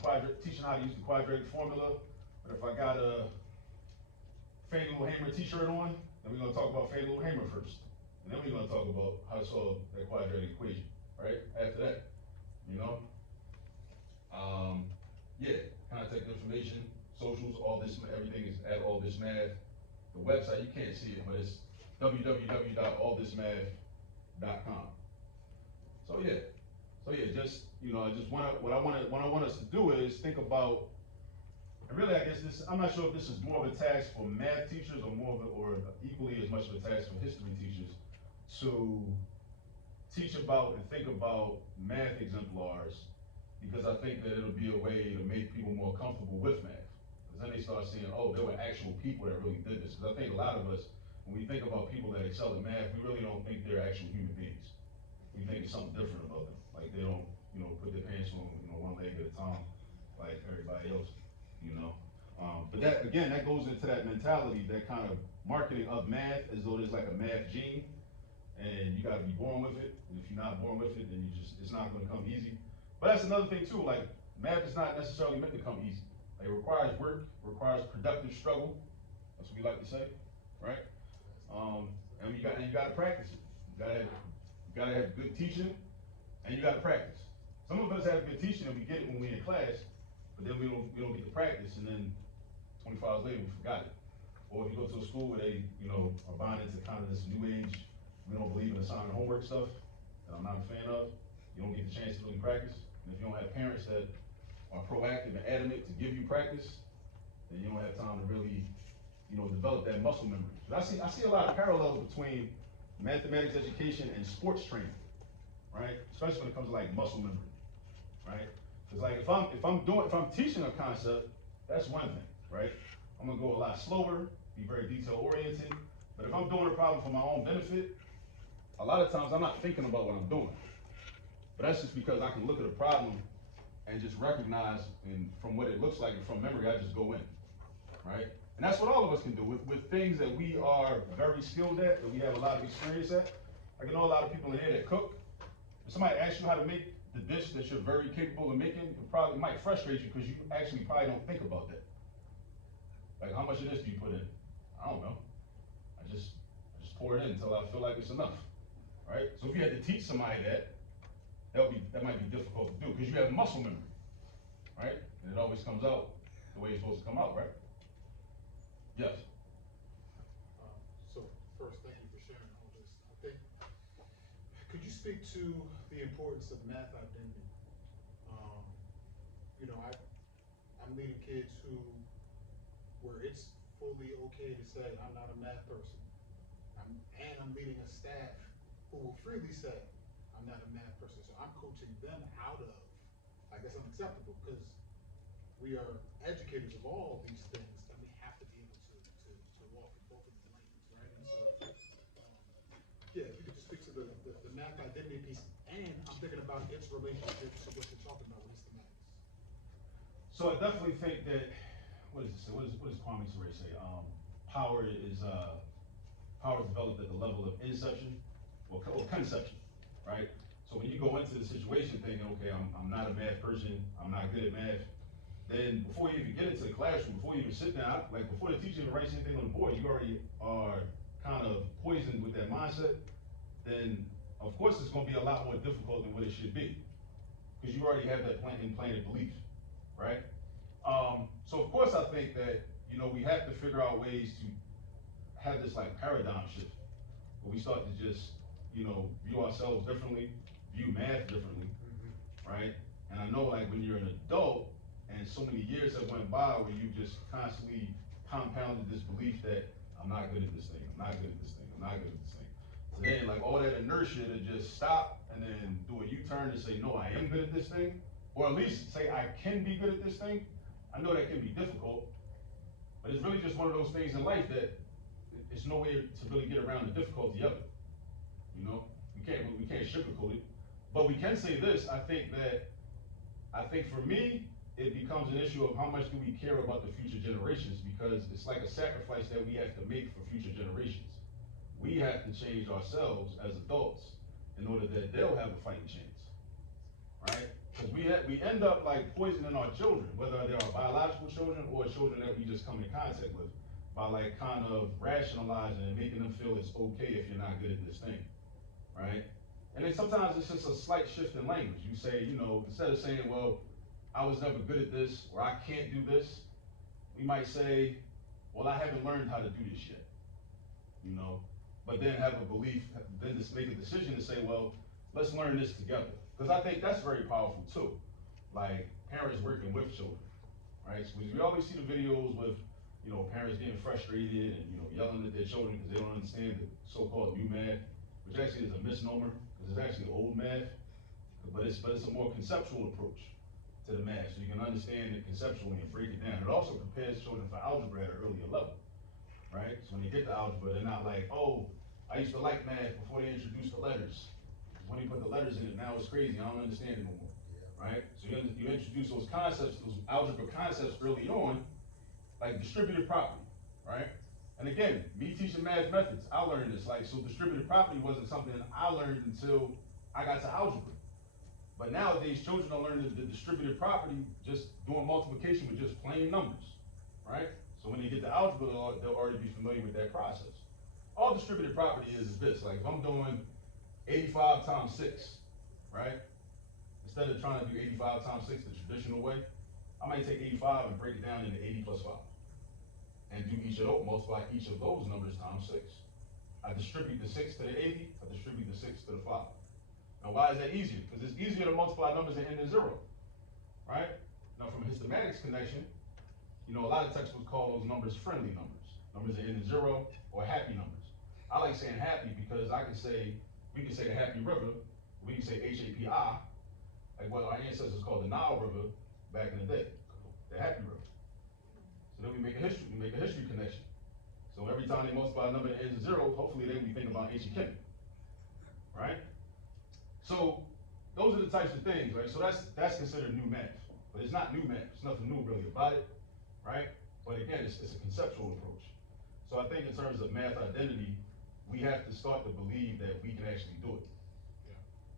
teaching how to use the quadratic formula, But if I got a Fannie Lou Hamer t-shirt on, then we're gonna talk about Fannie Lou Hamer first. And then we're gonna talk about how to solve that quadratic equation, right? After that, you know? Yeah, contact information, socials, all this, everything is at All This Math. The website, you can't see it, but it's www.allthismath.com. So yeah, just, you know, what I want us to do is think about, and really, I guess I'm not sure if this is more of a task for math teachers or or equally as much of a task for history teachers to teach about and think about math exemplars, because I think that it'll be a way to make people more comfortable with math. Because then they start seeing, oh, there were actual people that really did this. Because I think a lot of us, when we think about people that excel at math, we really don't think they're actual human beings. We think it's something different about them. Like they don't, you know, put their pants on, you know, one leg at a time, like everybody else, you know. But that, again, that goes into that mentality, that kind of marketing of math as though there's like a math gene, and you gotta be born with it. And if you're not born with it, then it's not gonna come easy. But that's another thing too, like math is not necessarily meant to come easy. Like, it requires work, requires productive struggle. That's what we like to say, right? And you gotta practice it. You gotta have good teaching, and you gotta practice. Some of us have good teaching and we get it when we're in class, but then we don't get to practice, and then 24 hours later we forgot it. Or if you go to a school where they, you know, are buying into kind of this new age, we don't believe in assigned homework stuff, that I'm not a fan of, you don't get the chance to really practice. And if you don't have parents that are proactive and adamant to give you practice, then you don't have time to really, you know, develop that muscle memory. But I see a lot of parallels between mathematics education and sports training, right? Especially when it comes to like muscle memory, right? Because like if I'm teaching a concept, that's one thing, right? I'm gonna go a lot slower, be very detail oriented. But if I'm doing a problem for my own benefit, a lot of times I'm not thinking about what I'm doing. But that's just because I can look at a problem and just recognize, and from what it looks like and from memory, I just go in, right? And that's what all of us can do with things that we are very skilled at, that we have a lot of experience at. I know a lot of people in here that cook. If somebody asks you how to make the dish that you're very capable of making, it might frustrate you because you actually probably don't think about that. Like, how much of this do you put in? I don't know. I just pour it in until I feel like it's enough, right? So if you had to teach somebody that might be difficult to do because you have muscle memory, right? And it always comes out the way it's supposed to come out, right? Yes. So first, thank you for sharing all this. I think, could you speak to the importance of math identity? You know, I'm leading kids where it's fully okay to say, I'm not a math person. I'm leading a staff who will freely say, I'm not a math person. So I'm coaching them out of, I guess, unacceptable, because we are educators of all these things, and we have to be able to walk in both of these lanes, right? And so, yeah, if you could just speak to the math identity piece, and I'm thinking about its relationship to what you're talking about with systematics. So I definitely think that, what does Kwame Ture say? Power is developed at the level of inception or conception, right? So when you go into the situation thinking, okay, I'm not a math person, I'm not good at math, then before you even get into the classroom, before you even sit down, like before the teacher even writes anything on the board, you already are kind of poisoned with that mindset. Then of course it's going to be a lot more difficult than what it should be, because you already have that implanted belief, right? So of course I think that, you know, we have to figure out ways to have this like paradigm shift, where we start to just, you know, view ourselves differently, view math differently, right? And I know, like, when you're an adult and so many years have went by where you just constantly compounded this belief that I'm not good at this thing, I'm not good at this thing, I'm not good at this thing. So then, like, all that inertia to just stop and then do a U-turn and say, no, I am good at this thing, or at least say I can be good at this thing. I know that can be difficult, but it's really just one of those things in life that it's no way to really get around the difficulty of it. You know, we can't sugarcoat it, but we can say this. I think for me, it becomes an issue of how much do we care about the future generations, because it's like a sacrifice that we have to make for future generations. We have to change ourselves as adults in order that they'll have a fighting chance, right? Because we end up like poisoning our children, whether they're our biological children or children that we just come in contact with, by like kind of rationalizing and making them feel it's okay if you're not good at this thing, right? And then sometimes it's just a slight shift in language. You say, you know, instead of saying, well, I was never good at this, or I can't do this, we might say, well, I haven't learned how to do this yet, you know? But then have a belief, then just make a decision to say, well, let's learn this together. Because I think that's very powerful too. Like parents working with children, right? So we always see the videos with, you know, parents getting frustrated and, you know, yelling at their children because they don't understand the so-called new math, which actually is a misnomer, because it's actually old math, but it's a more conceptual approach to the math, so you can understand it conceptually and break it down. It also prepares children for algebra at an earlier level, right? So when they get to algebra, they're not like, oh, I used to like math before they introduced the letters. When they put the letters in it, now it's crazy, I don't understand it no more, right? So you introduce those concepts, those algebra concepts early on, like distributive property, right? And again, me teaching math methods, I learned this, like, so distributive property wasn't something I learned until I got to algebra. But nowadays, children are learning the distributive property just doing multiplication with just plain numbers, right? So when they get to algebra, they'll already be familiar with that process. All distributive property is this, like if I'm doing 85 times 6, right? Instead of trying to do 85 times 6 the traditional way, I might take 85 and break it down into 80 plus 5. And do each of those, multiply each of those numbers times 6. I distribute the 6 to the 80, I distribute the 6 to the 5. Now, why is that easier? Because it's easier to multiply numbers that end in 0, right? Now, from a hystematics connection, you know, a lot of textbooks call those numbers friendly numbers, numbers that end in 0 or happy numbers. I like saying happy because we can say the Happy River, we can say H-A-P-I, like what our ancestors called the Nile River back in the day, the Happy River. So then we make a history connection. So every time they multiply a number that ends in 0, hopefully they will be thinking about ancient Kemet, right? So those are the types of things, right? So that's considered new math, but it's not new math. There's nothing new really about it, right? But again, it's a conceptual approach. So I think in terms of math identity, we have to start to believe that we can actually do it,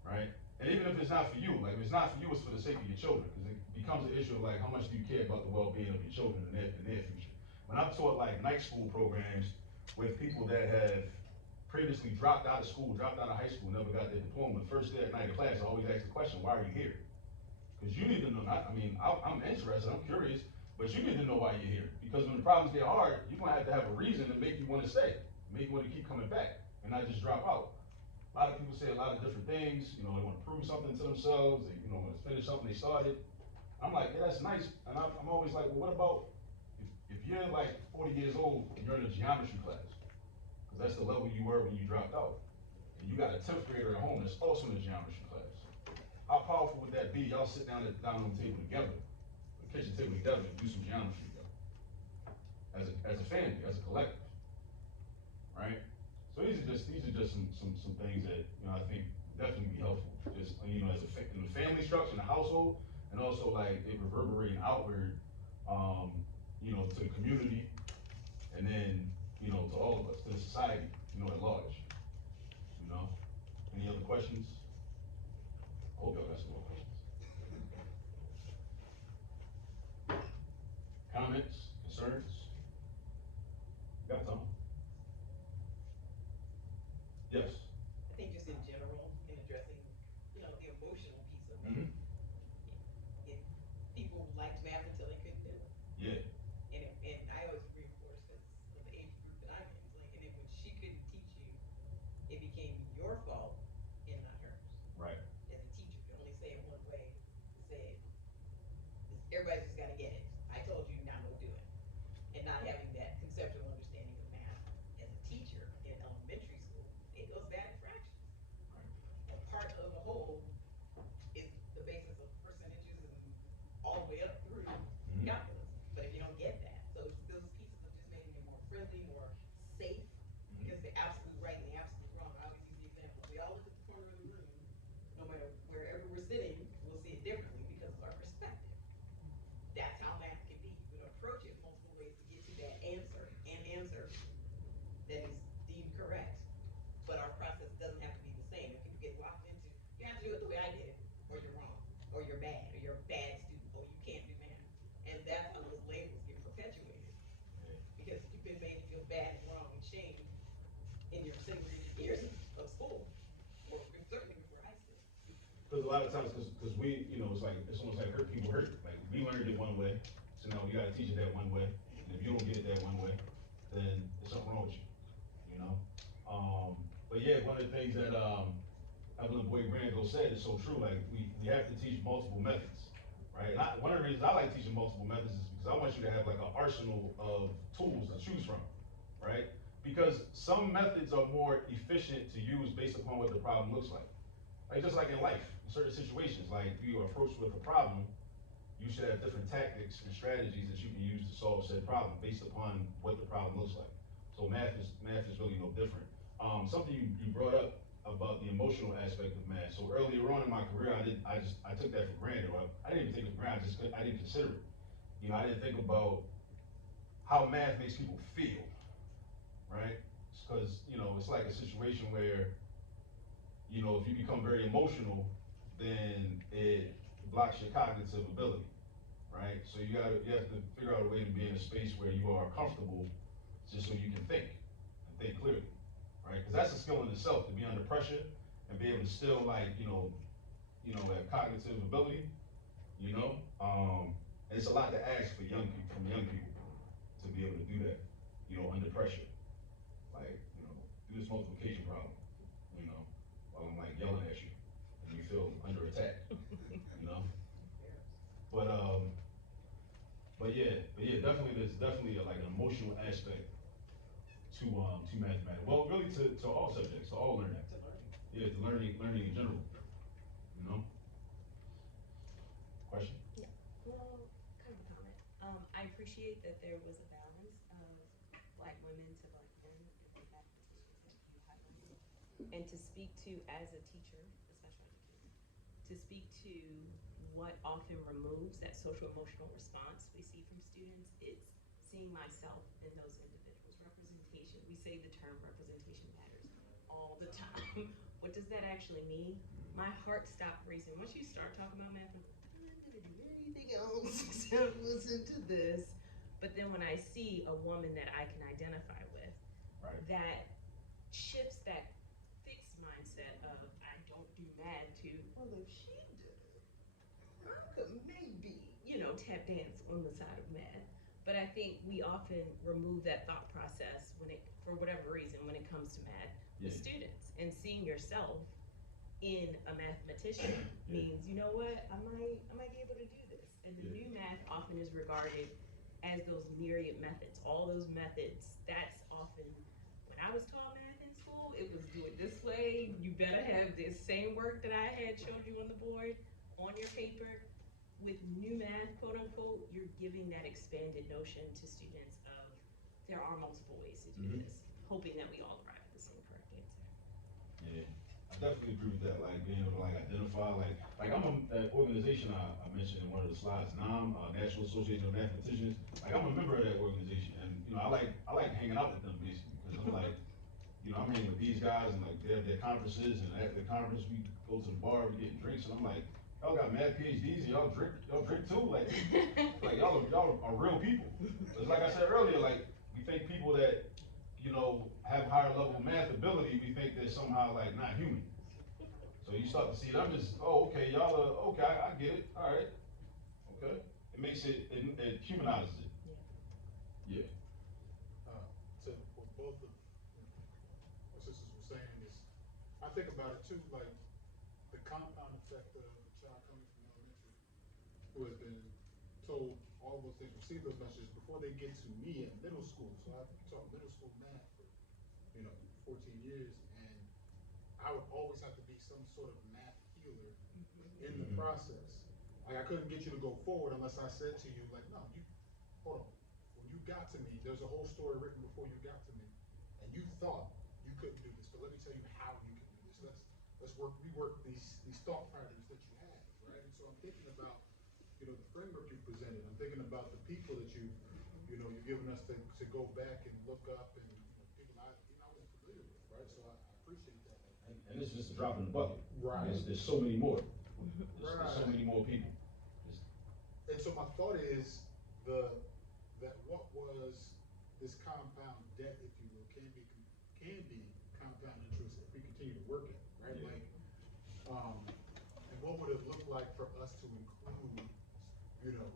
right? And even if it's not for you, like if it's not for you, it's for the sake of your children, because it becomes an issue of like how much do you care about the well-being of your children in their future. When I've taught like night school programs with people that have previously dropped out of school, dropped out of high school, never got their diploma, the first day at night of class, I always ask the question, why are you here? Because you need to know, I'm interested, I'm curious, but you need to know why you're here. Because when the problems get hard, you're gonna have a reason to make you wanna stay, make you wanna keep coming back, and not just drop out. A lot of people say a lot of different things, you know, they wanna prove something to themselves, they, you know, wanna finish something they started. I'm like, yeah, that's nice, and I'm always like, well, what about, if you're like 40 years old and you're in a geometry class, because that's the level you were when you dropped out, and you got a 10th grader at home that's also in a geometry class. How powerful would that be? Y'all sit down at the dining room table together, the kitchen table together, and do some geometry together, as a family, as a collective, right? So these are just some things that, you know, I think definitely be helpful. Just, you know, in the family structure, in the household, and also like it reverberating outward, you know, to the community, and then, you know, to all of us, to the society, you know, at large. You know? Any other questions? I hope y'all got some more questions. Comments, concerns? Got some? Yes. I think just in general, in addressing, you know, the emotional piece of it. Mm-hmm. People liked math until they couldn't do it. Yeah. And I always reinforce this with the age group that I'm in. It's like, and then when she couldn't teach you, it became your fault and not hers. Right. As a teacher, you can only say it one way. Say it. Everybody's just gotta get it. I told you, now go do it. And not having that conceptual understanding of math as a teacher in elementary school, it goes back to fractions. Right. And part of the whole is the basis of percentages and all the way up through calculus. But if you don't get that, so it's those pieces of just making it more friendly, more safe, because the absolute right and the absolute wrong. I always use the example. We all look at the corner of the room, no matter wherever we're sitting, we'll see it differently because of our perspective. That's how math can be. You would approach it multiple ways to get to that answer that is deemed correct. But our process doesn't have to be the same. If people get locked into, you have to do it the way I did it, or you're wrong, or you're bad. your segregated years of school, or certainly before high school. Because a lot of times, because we, you know, it's almost like hurt people hurt. Like we learned it one way, so now we gotta teach it that one way. And if you don't get it that one way, then there's something wrong with you. You know. But yeah, one of the things that Evelyn Boyd Granville said is so true. Like we have to teach multiple methods, right? And one of the reasons I like teaching multiple methods is because I want you to have like an arsenal of tools to choose from, right? Because some methods are more efficient to use based upon what the problem looks like. Like just like in life, in certain situations, like if you are approached with a problem, you should have different tactics and strategies that you can use to solve said problem based upon what the problem looks like. So math is really no different. Something you brought up about the emotional aspect of math. So earlier on in my career, I took that for granted. Well, I didn't even take it for granted. I didn't consider it. You know, I didn't think about how math makes people feel, right? Because you know, it's like a situation where, you know, if you become very emotional, then it blocks your cognitive ability, right? So you have to figure out a way to be in a space where you are comfortable, just so you can think and think clearly, right? Because that's a skill in itself, to be under pressure and be able to still like, have cognitive ability, you know? And it's a lot to ask for from young people to be able to do that, you know, under pressure. Like, you know, do this multiplication problem, you know, while I'm like yelling at you and you feel under attack, you know? But yeah, definitely there's definitely like an emotional aspect to mathematics. Well, really to all subjects, to all learning. To learn. Yeah, to learning in general. You know? Question? Yeah, well, kind of a comment. I appreciate that there was a balance of black women to black men and the mathematicians that you highlighted. And to speak to, as a teacher, a special educator, to speak to what often removes that social emotional response we see from students, it's seeing myself in those individuals. Representation, we say the term representation matters all the time. What does that actually mean? My heart stopped racing. Once you start talking about math, I'm not gonna do anything else except listen to this. But then when I see a woman that I can identify with, Right. that shifts that fixed mindset of I don't do math to, well, if she did it, I could maybe, tap dance on the side of math. But I think we often remove that thought process for whatever reason, when it comes to math with students. And seeing yourself in a mathematician means, you know what, I might be able to do this. And the new math often is regarded as those myriad methods. All those methods, that's often, when I was taught math in school, it was do it this way. You better have this same work that I had showed you on the board, on your paper. With new math, quote unquote, you're giving that expanded notion to students of there are multiple ways to do this, hoping that we all arrive at the same correct answer. Yeah, I definitely agree with that. Like being able to like identify, like I'm that organization I mentioned in one of the slides, NAM, National Association of Mathematicians. Like I'm a member of that organization, and I like hanging out with them basically because I'm like, I'm hanging with these guys and like they have their conferences, and at the conference we go to the bar, we getting drinks, and I'm like, y'all got mad PhDs and y'all drink too, like y'all are real people. It's like I said earlier, like we think people that have higher level math ability, we think they're somehow like not human. So you start to see them as, oh, okay, y'all are okay, I get it, all right, okay. It humanizes it. Yeah. To what both of my sisters were saying is, I think about it too, like the compound effect of a child coming from elementary who has been told all those things, receive those messages before they get to me at middle school. So I've taught middle school math for 14 years, and I would always have to be some sort of math healer in the process. Like I couldn't get you to go forward unless I said to you, like, no, you hold on. When you got to me, there's a whole story written before you got to me, and you thought you couldn't do this, but let me tell you how you can do this. Let's rework these thought patterns that you have, right? And so I'm thinking about the framework you presented. I'm thinking about the people that you've given us to go back and look up, and people I wasn't familiar with, right? So I appreciate that. And this is just a drop in the bucket. Right. There's so many more. There's so Right. many more people. And so my thought is that what was this compound debt, if you will, can be gotten into is if we continue to work it, right? Yeah. Like, and what would it look like for us to include, you know,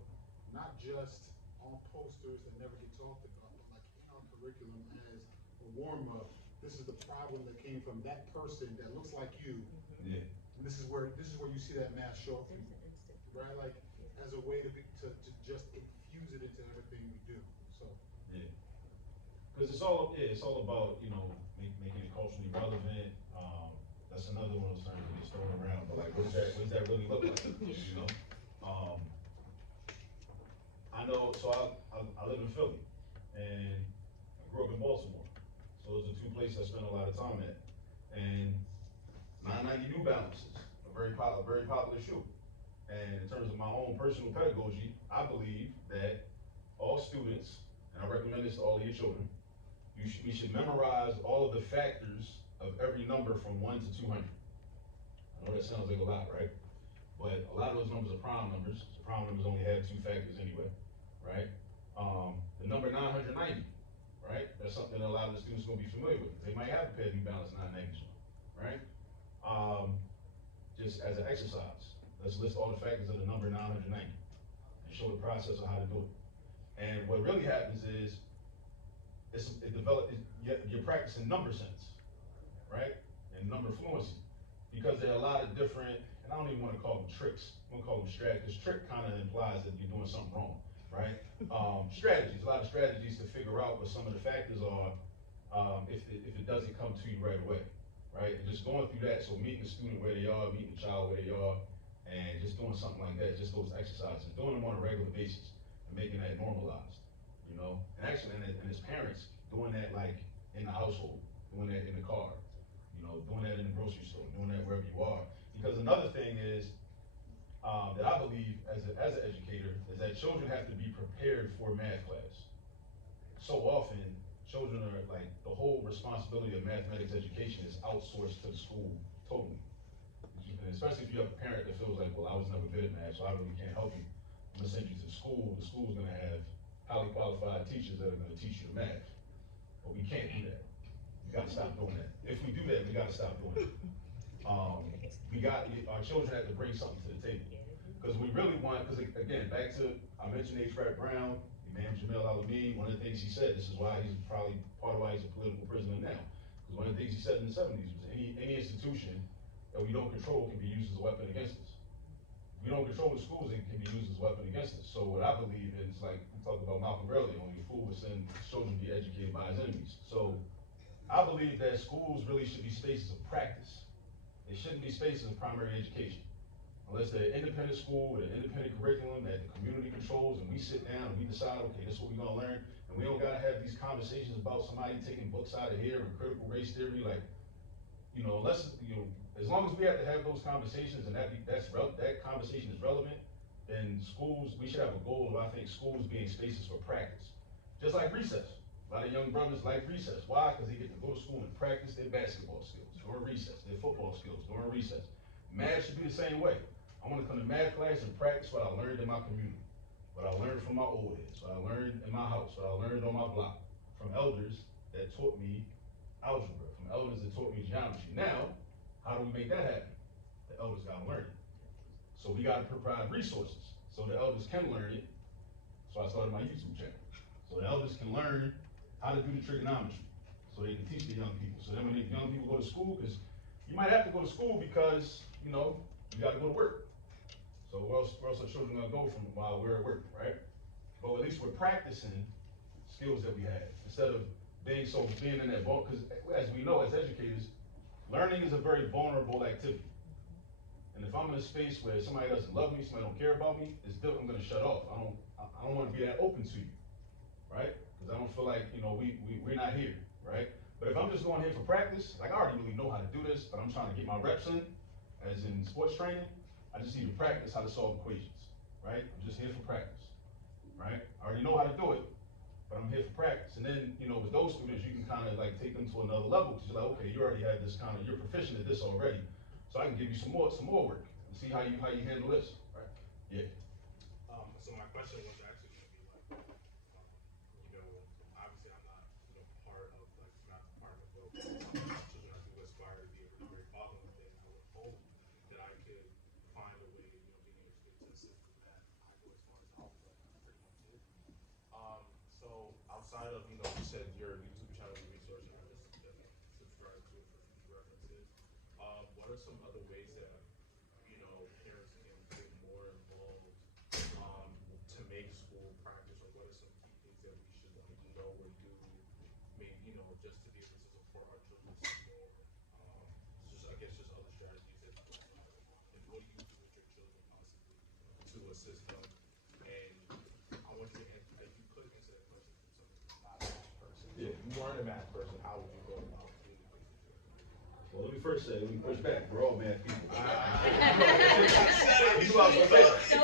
not just on posters that never get talked about, but like in our curriculum as a warm-up, this is the problem that came from that person that looks like you. Yeah. And this is where you see that math show up, right? Like, as a way to just infuse it into everything we do, so. Yeah. Cause it's all about, you know, making it culturally relevant. That's another one of those terms that gets thrown around, but like, what does that really look like, you know? I know, so I live in Philly, and I grew up in Baltimore. So those are two places I spent a lot of time at. And 990 New Balances, a very popular shoe. And in terms of my own personal pedagogy, I believe that all students, and I recommend this to all of your children, we should memorize all of the factors of every number from 1 to 200. I know that sounds like a lot, right? But a lot of those numbers are prime numbers. So prime numbers only have 2 factors anyway, right? The number 990, right? That's something that a lot of the students are gonna be familiar with. They might have a pair of New Balance 990s, right? Just as an exercise, let's list all the factors of the number 990 and show the process of how to do it. And what really happens is, you're practicing number sense, right? And number fluency. Because there are a lot of different, and I don't even wanna call them tricks, I'm gonna call them strategies. Trick kinda implies that you're doing something wrong, right? Strategies, a lot of strategies to figure out what some of the factors are, if it doesn't come to you right away, right? And just going through that, so meeting the student where they are, meeting the child where they are, and just doing something like that, just those exercises, doing them on a regular basis, and making that normalized, you know? And actually, and as parents, doing that like in the household, doing that in the car, you know, doing that in the grocery store, doing that wherever you are. Because another thing is, that I believe as an educator, is that children have to be prepared for math class. So often, children are like, the whole responsibility of mathematics education is outsourced to the school totally. And especially if you have a parent that feels like, well, I was never good at math, so I really can't help you. I'm gonna send you to the school is gonna have highly qualified teachers that are gonna teach you math. But we can't do that. We gotta stop doing that. If we do that, we gotta stop doing it. Our children have to bring something to the table. Because we really want, because again, back to, I mentioned H. Fred Brown, Imam Jamil Al-Amin, one of the things he said, this is why he's probably part of why he's a political prisoner now. Because one of the things he said in the 70s was any institution that we don't control can be used as a weapon against us. If we don't control the schools, it can be used as a weapon against us. So what I believe is, like we talked about Malcolm earlier, only a fool would send children to be educated by his enemies. So I believe that schools really should be spaces of practice. They shouldn't be spaces of primary education. Unless they're an independent school with an independent curriculum that the community controls, and we sit down and we decide, okay, this is what we're gonna learn, and we don't gotta have these conversations about somebody taking books out of here and critical race theory, like, you know, unless, you know, as long as we have to have those conversations and that conversation is relevant, then schools, we should have a goal of, I think, schools being spaces for practice. Just like recess. A lot of young brothers like recess. Why? Because they get to go to school and practice their basketball skills during recess, their football skills during recess. Math should be the same way. I want to come to math class and practice what I learned in my community, what I learned from my old heads, what I learned in my house, what I learned on my block, from elders that taught me algebra, from elders that taught me geometry. Now, how do we make that happen? The elders gotta learn it. So we gotta provide resources so the elders can learn it. So I started my YouTube channel. So the elders can learn how to do the trigonometry, so they can teach the young people. So then when the young people go to school, because you might have to go to school because, you know, you gotta go to work. So where else are children gonna go from while we're at work, right? But at least we're practicing skills that we have, instead of being in that vault, because as we know, as educators, learning is a very vulnerable activity. And if I'm in a space where somebody doesn't love me, somebody don't care about me, I'm gonna shut off. I don't wanna be that open to you, right? Because I don't feel like, you know, we're not here, right? But if I'm just going here for practice, like I already really know how to do this, but I'm trying to get my reps in, as in sports training, I just need to practice how to solve equations, right? I'm just here for practice, right? I already know how to do it, but I'm here for practice. And then, you know, with those students, you can kind of like take them to another level, because you're like, okay, you already have this kind of, you're proficient at this already, so I can give you some more work and see how you handle this, right? Yeah. So my question was actually gonna be like, you know, obviously I'm not, you know, part of like not the department, but children are outside of, you said your YouTube channel is a resource, and I just subscribe to it for future references. What are some other ways that, parents can get more involved, to make school practice, or what are some key things that we should know or do, maybe, just to be able to support our children's school, just, I guess, just other strategies that you apply, and what do you do with your children possibly to assist them? And I want you to answer, if you could answer that question from someone who's not a math person. Yeah. If you weren't a math person, how would you go about doing it? Well, let me first say, let me push back. We're all math people. I You knew I was gonna say that. So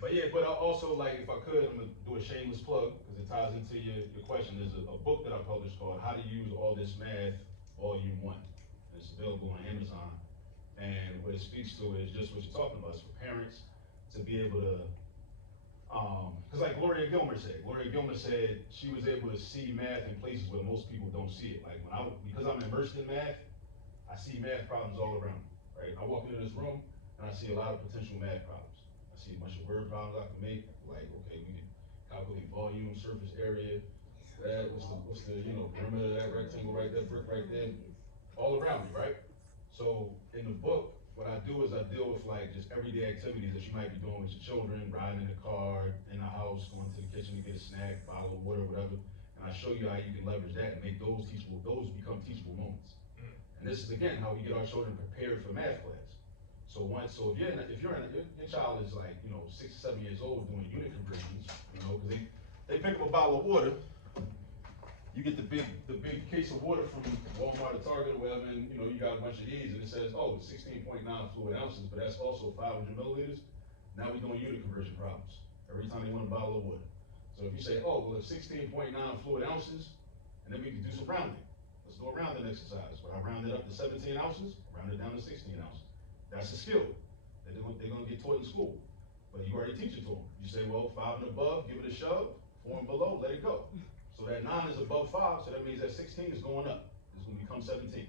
But yeah, but I also, like, if I could, I'm gonna do a shameless plug, because it ties into your question. There's a book that I published called How to Use All This Math Volume 1. It's available on Amazon. And what it speaks to is just what you're talking about. It's for parents to be able to, because like Gloria Gilmer said she was able to see math in places where most people don't see it. Like because I'm immersed in math, I see math problems all around me, right? I walk into this room and I see a lot of potential math problems. I see a bunch of word problems I can make, like, okay, we can calculate volume, surface area, what's the perimeter of that rectangle right there, brick right there, all around me, right? So in the book, what I do is I deal with like just everyday activities that you might be doing with your children, riding in the car, in the house, going to the kitchen to get a snack, bottle of water, whatever. And I show you how you can leverage that and make those become teachable moments. And this is again how we get our children prepared for math class. So if your child is like 6 or 7 years old doing unit conversions, because they pick up a bottle of water. You get the big case of water from Walmart or Target or whatever, and you got a bunch of these, and it says, oh, it's 16.9 fluid ounces, but that's also 500 milliliters. Now we're doing unit conversion problems every time they want a bottle of water. So if you say, oh, well, it's 16.9 fluid ounces, and then we can do some rounding. Let's do a rounding exercise. Where I round it up to 17 ounces, round it down to 16 ounces. That's a skill that they're gonna get taught in school, but you already teach it to them. You say, well, 5 and above, give it a shove. 4 and below, let it go. So that 9 is above 5, so that means that 16 is going up. It's gonna become 17.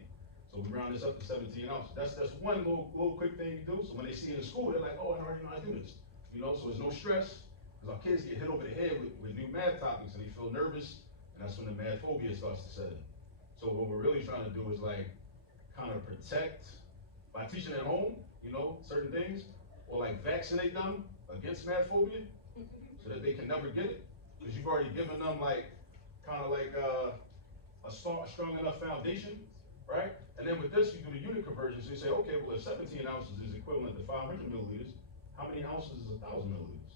So we round this up to 17 ounces. That's one little quick thing you do. So when they see it in school, they're like, oh, I already know how to do this. So there's no stress, because our kids get hit over the head with new math topics and they feel nervous, and that's when the math phobia starts to set in. So what we're really trying to do is like kind of protect by teaching at home, certain things, or like vaccinate them against math phobia so that they can never get it. Because you've already given them like a strong enough foundation, right? And then with this, you do the unit conversion. So you say, okay, well, if 17 ounces is equivalent to 500 milliliters, how many ounces is 1,000 milliliters?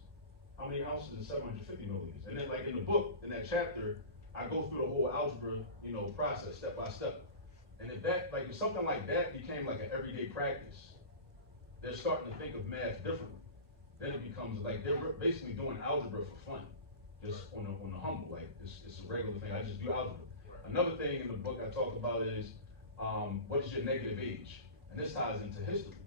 How many ounces is 750 milliliters? And then like in the book, in that chapter, I go through the whole algebra, process step by step. And if something like that became like an everyday practice, they're starting to think of math differently. Then it becomes like they're basically doing algebra for fun. Just on the humble, like it's a regular thing. I just do algebra. Another thing in the book I talk about is what is your negative age, and this ties into history.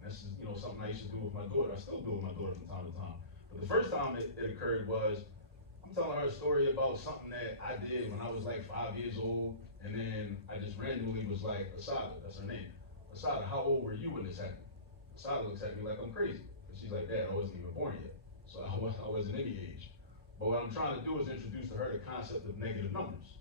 And this is something I used to do with my daughter. I still do with my daughter from time to time. But the first time it occurred was I'm telling her a story about something that I did when I was like 5 years old, and then I just randomly was like, Asada, that's her name. Asada, how old were you when this happened? Asada looks at me like I'm crazy, and she's like, Dad, I wasn't even born yet, so I wasn't any age. But what I'm trying to do is introduce to her the concept of negative numbers,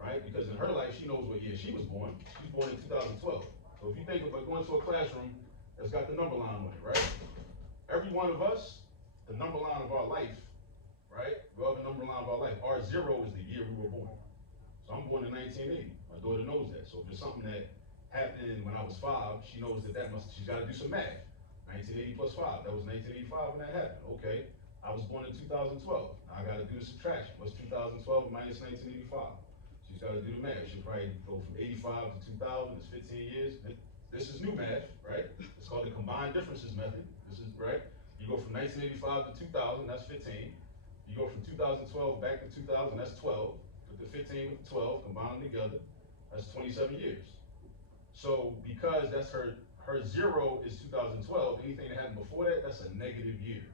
right? Because in her life, she knows what year she was born. She was born in 2012. So if you think about going to a classroom that's got the number line on it, right? Every one of us, the number line of our life, right? We have a number line of our life. Our 0 is the year we were born. So I'm born in 1980. My daughter knows that. So if there's something that happened when I was 5, she knows she's got to do some math. 1980 plus 5, that was 1985 when that happened. Okay. I was born in 2012. Now I gotta do the subtraction. What's 2012 minus 1985? She's gotta do the math. She'll probably go from 85 to 2000, it's 15 years. This is new math, right? It's called the combined differences method. This is, right? You go from 1985 to 2000, that's 15. You go from 2012 back to 2000, that's 12. Put the 15 with the 12, combine them together, that's 27 years. So because that's her 0 is 2012, anything that happened before that, that's a negative year.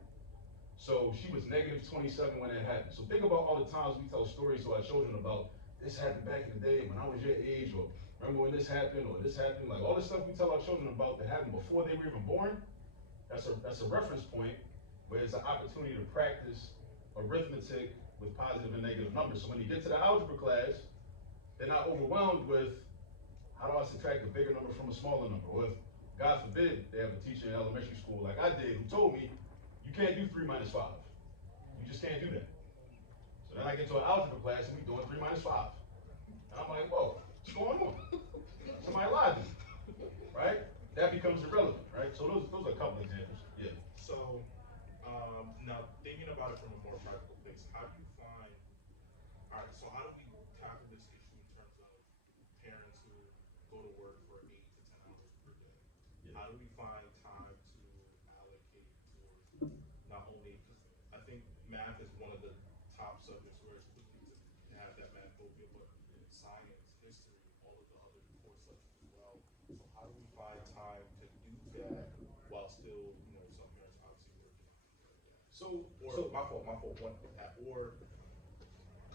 So she was negative 27 when that happened. So think about all the times we tell stories to our children about this happened back in the day when I was your age, or remember when this happened, or this happened, like all the stuff we tell our children about that happened before they were even born. that's a reference point where it's an opportunity to practice arithmetic with positive and negative numbers. So when you get to the algebra class, they're not overwhelmed with how do I subtract a bigger number from a smaller number? Or if, God forbid, they have a teacher in elementary school like I did who told me, you can't do 3 minus 5. You just can't do that. So then I get to an algebra class and we doing 3 minus 5. And I'm like, whoa, what's going on? Somebody lied to me, right? That becomes irrelevant, right? So those are a couple examples, yeah. So, now thinking about it from a more practical place, how do you find, all right, so how do we tackle this issue in terms of parents who go to work for 8 to 10 hours per day? Yeah. How do we find time to allocate towards not only, because I think math is one of the top subjects where it's quickly to have that math phobia, but science, history, all of the other core subjects as well. So how do we find time to do that while still, some parents obviously working? Or my fault, or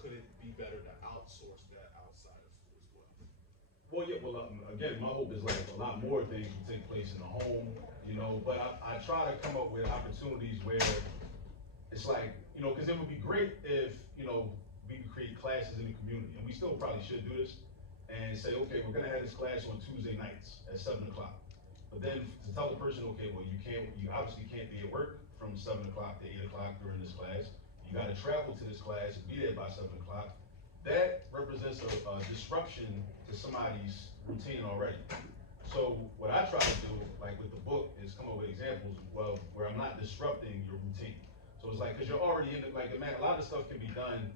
could it be better to outsource that outside of school as well? Well, yeah, well, again, my hope is like a lot more things will take place in the home, but I try to come up with opportunities where it's like, because it would be great if, we could create classes in the community, and we still probably should do this, and say, okay, we're gonna have this class on Tuesday nights at 7 o'clock. But then to tell the person, okay, well, you obviously can't be at work from 7 o'clock to 8 o'clock during this class. You gotta travel to this class and be there by 7 o'clock. That represents a disruption to somebody's routine already. So what I try to do, like with the book, is come up with examples, well, where I'm not disrupting your routine. So it's like, cause you're already in the, like, man, a lot of stuff can be done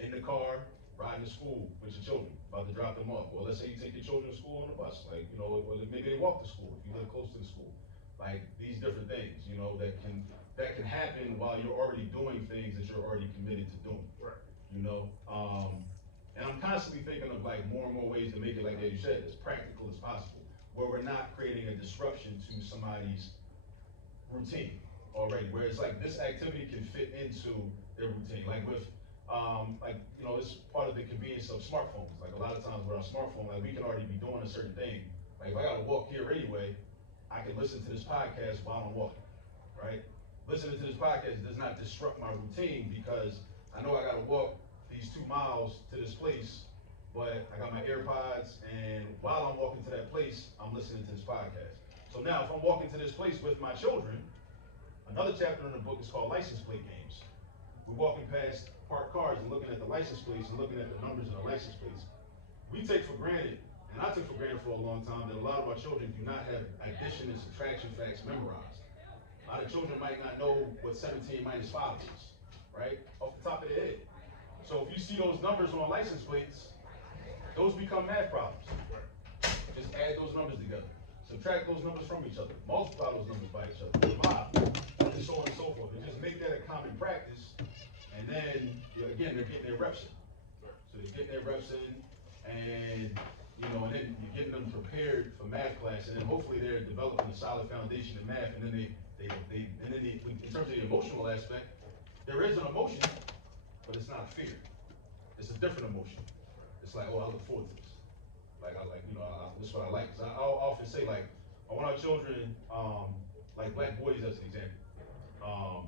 in the car, riding to school with your children, about to drop them off. Or let's say you take your children to school on the bus, like, or maybe they walk to school if you live close to the school. Like these different things, that can happen while you're already doing things that you're already committed to doing. Right. And I'm constantly thinking of like more and more ways to make it, like you said, as practical as possible, where we're not creating a disruption to somebody's routine already, where it's like this activity can fit into their routine. Like with, it's part of the convenience of smartphones. Like a lot of times with our smartphone, like we can already be doing a certain thing. Like if I gotta walk here anyway, I can listen to this podcast while I'm walking, right? Listening to this podcast does not disrupt my routine because I know I gotta walk these 2 miles to this place, but I got my AirPods, and while I'm walking to that place, I'm listening to this podcast. So now if I'm walking to this place with my children, another chapter in the book is called license plate games. We're walking past parked cars and looking at the license plates and looking at the numbers in the license plates. We take for granted, and I took for granted for a long time, that a lot of our children do not have addition and subtraction facts memorized. A lot of children might not know what 17 minus 5 is, right? Off the top of their head. So if you see those numbers on license plates, those become math problems. Just add those numbers together. Subtract those numbers from each other. Multiply those numbers by each other. Divide, and so on and so forth. And just make that a common practice. And then, again, they're getting their reps in. So they're getting their reps in, and and then you're getting them prepared for math class, and then hopefully they're developing a solid foundation in math. And then in terms of the emotional aspect, there is an emotion, but it's not fear. It's a different emotion. It's like, oh, I look forward to this. This is what I like. Cause I'll often say, like, I want our children, like black boys as an example,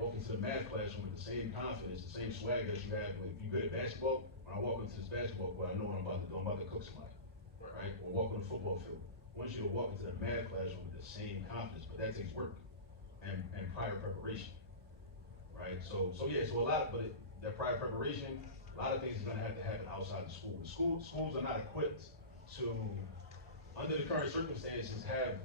walk into the math classroom with the same confidence, the same swag that you have when you're good at basketball. When I walk into this basketball court, I know what I'm about to do. I'm about to cook somebody, right? Or walk on the football field. I want you to walk into the math classroom with the same confidence, but that takes work and prior preparation, right? So that prior preparation, a lot of things is gonna have to happen outside the school. Schools are not equipped to, under the current circumstances, have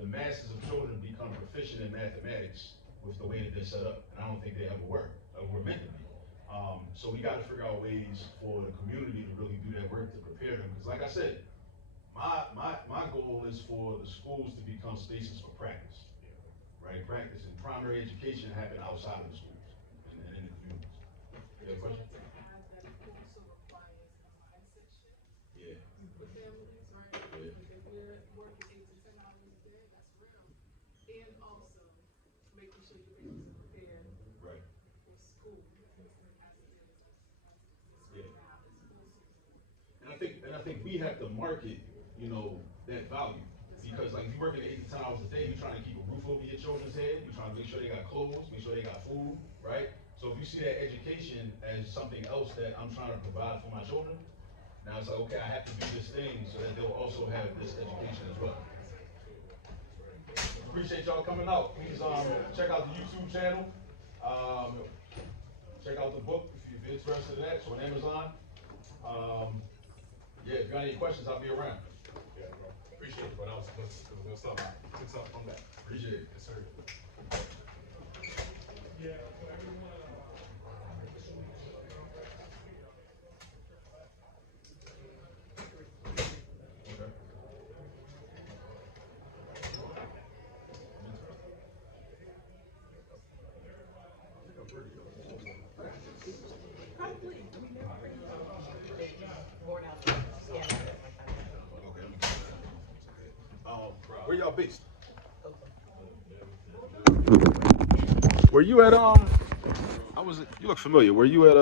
the masses of children become proficient in mathematics with the way that they're set up, and I don't think they ever were meant to be. So we got to figure out ways for the community to really do that work to prepare them. Because, like I said, my goal is for the schools to become spaces for practice, right? Practice and primary education happen outside of the schools and in the communities. You have a question? Yeah. For families, right? Yeah. Like if you're working 8 to 10 hours a day, that's real. And also making sure your parents are prepared Right. for school. Yeah. And I think we have to market, that value. Because like if you're working 8 to 10 hours a day, you're trying to keep a roof over your children's head, you're trying to make sure they got clothes, make sure they got food, right? So if you see that education as something else that I'm trying to provide for my children, now it's like, okay, I have to do this thing so that they'll also have this education as well. Appreciate y'all coming out. Please check out the YouTube channel. Check out the book if you're interested in that. It's on Amazon. Yeah, if you got any questions, I'll be around. Yeah, bro. Appreciate it, bro. That was good stuff. Good stuff from that. Appreciate it. Yes, sir. Okay. Probably. Born out. Yeah. Where y'all based? Were you at you look familiar. Were you at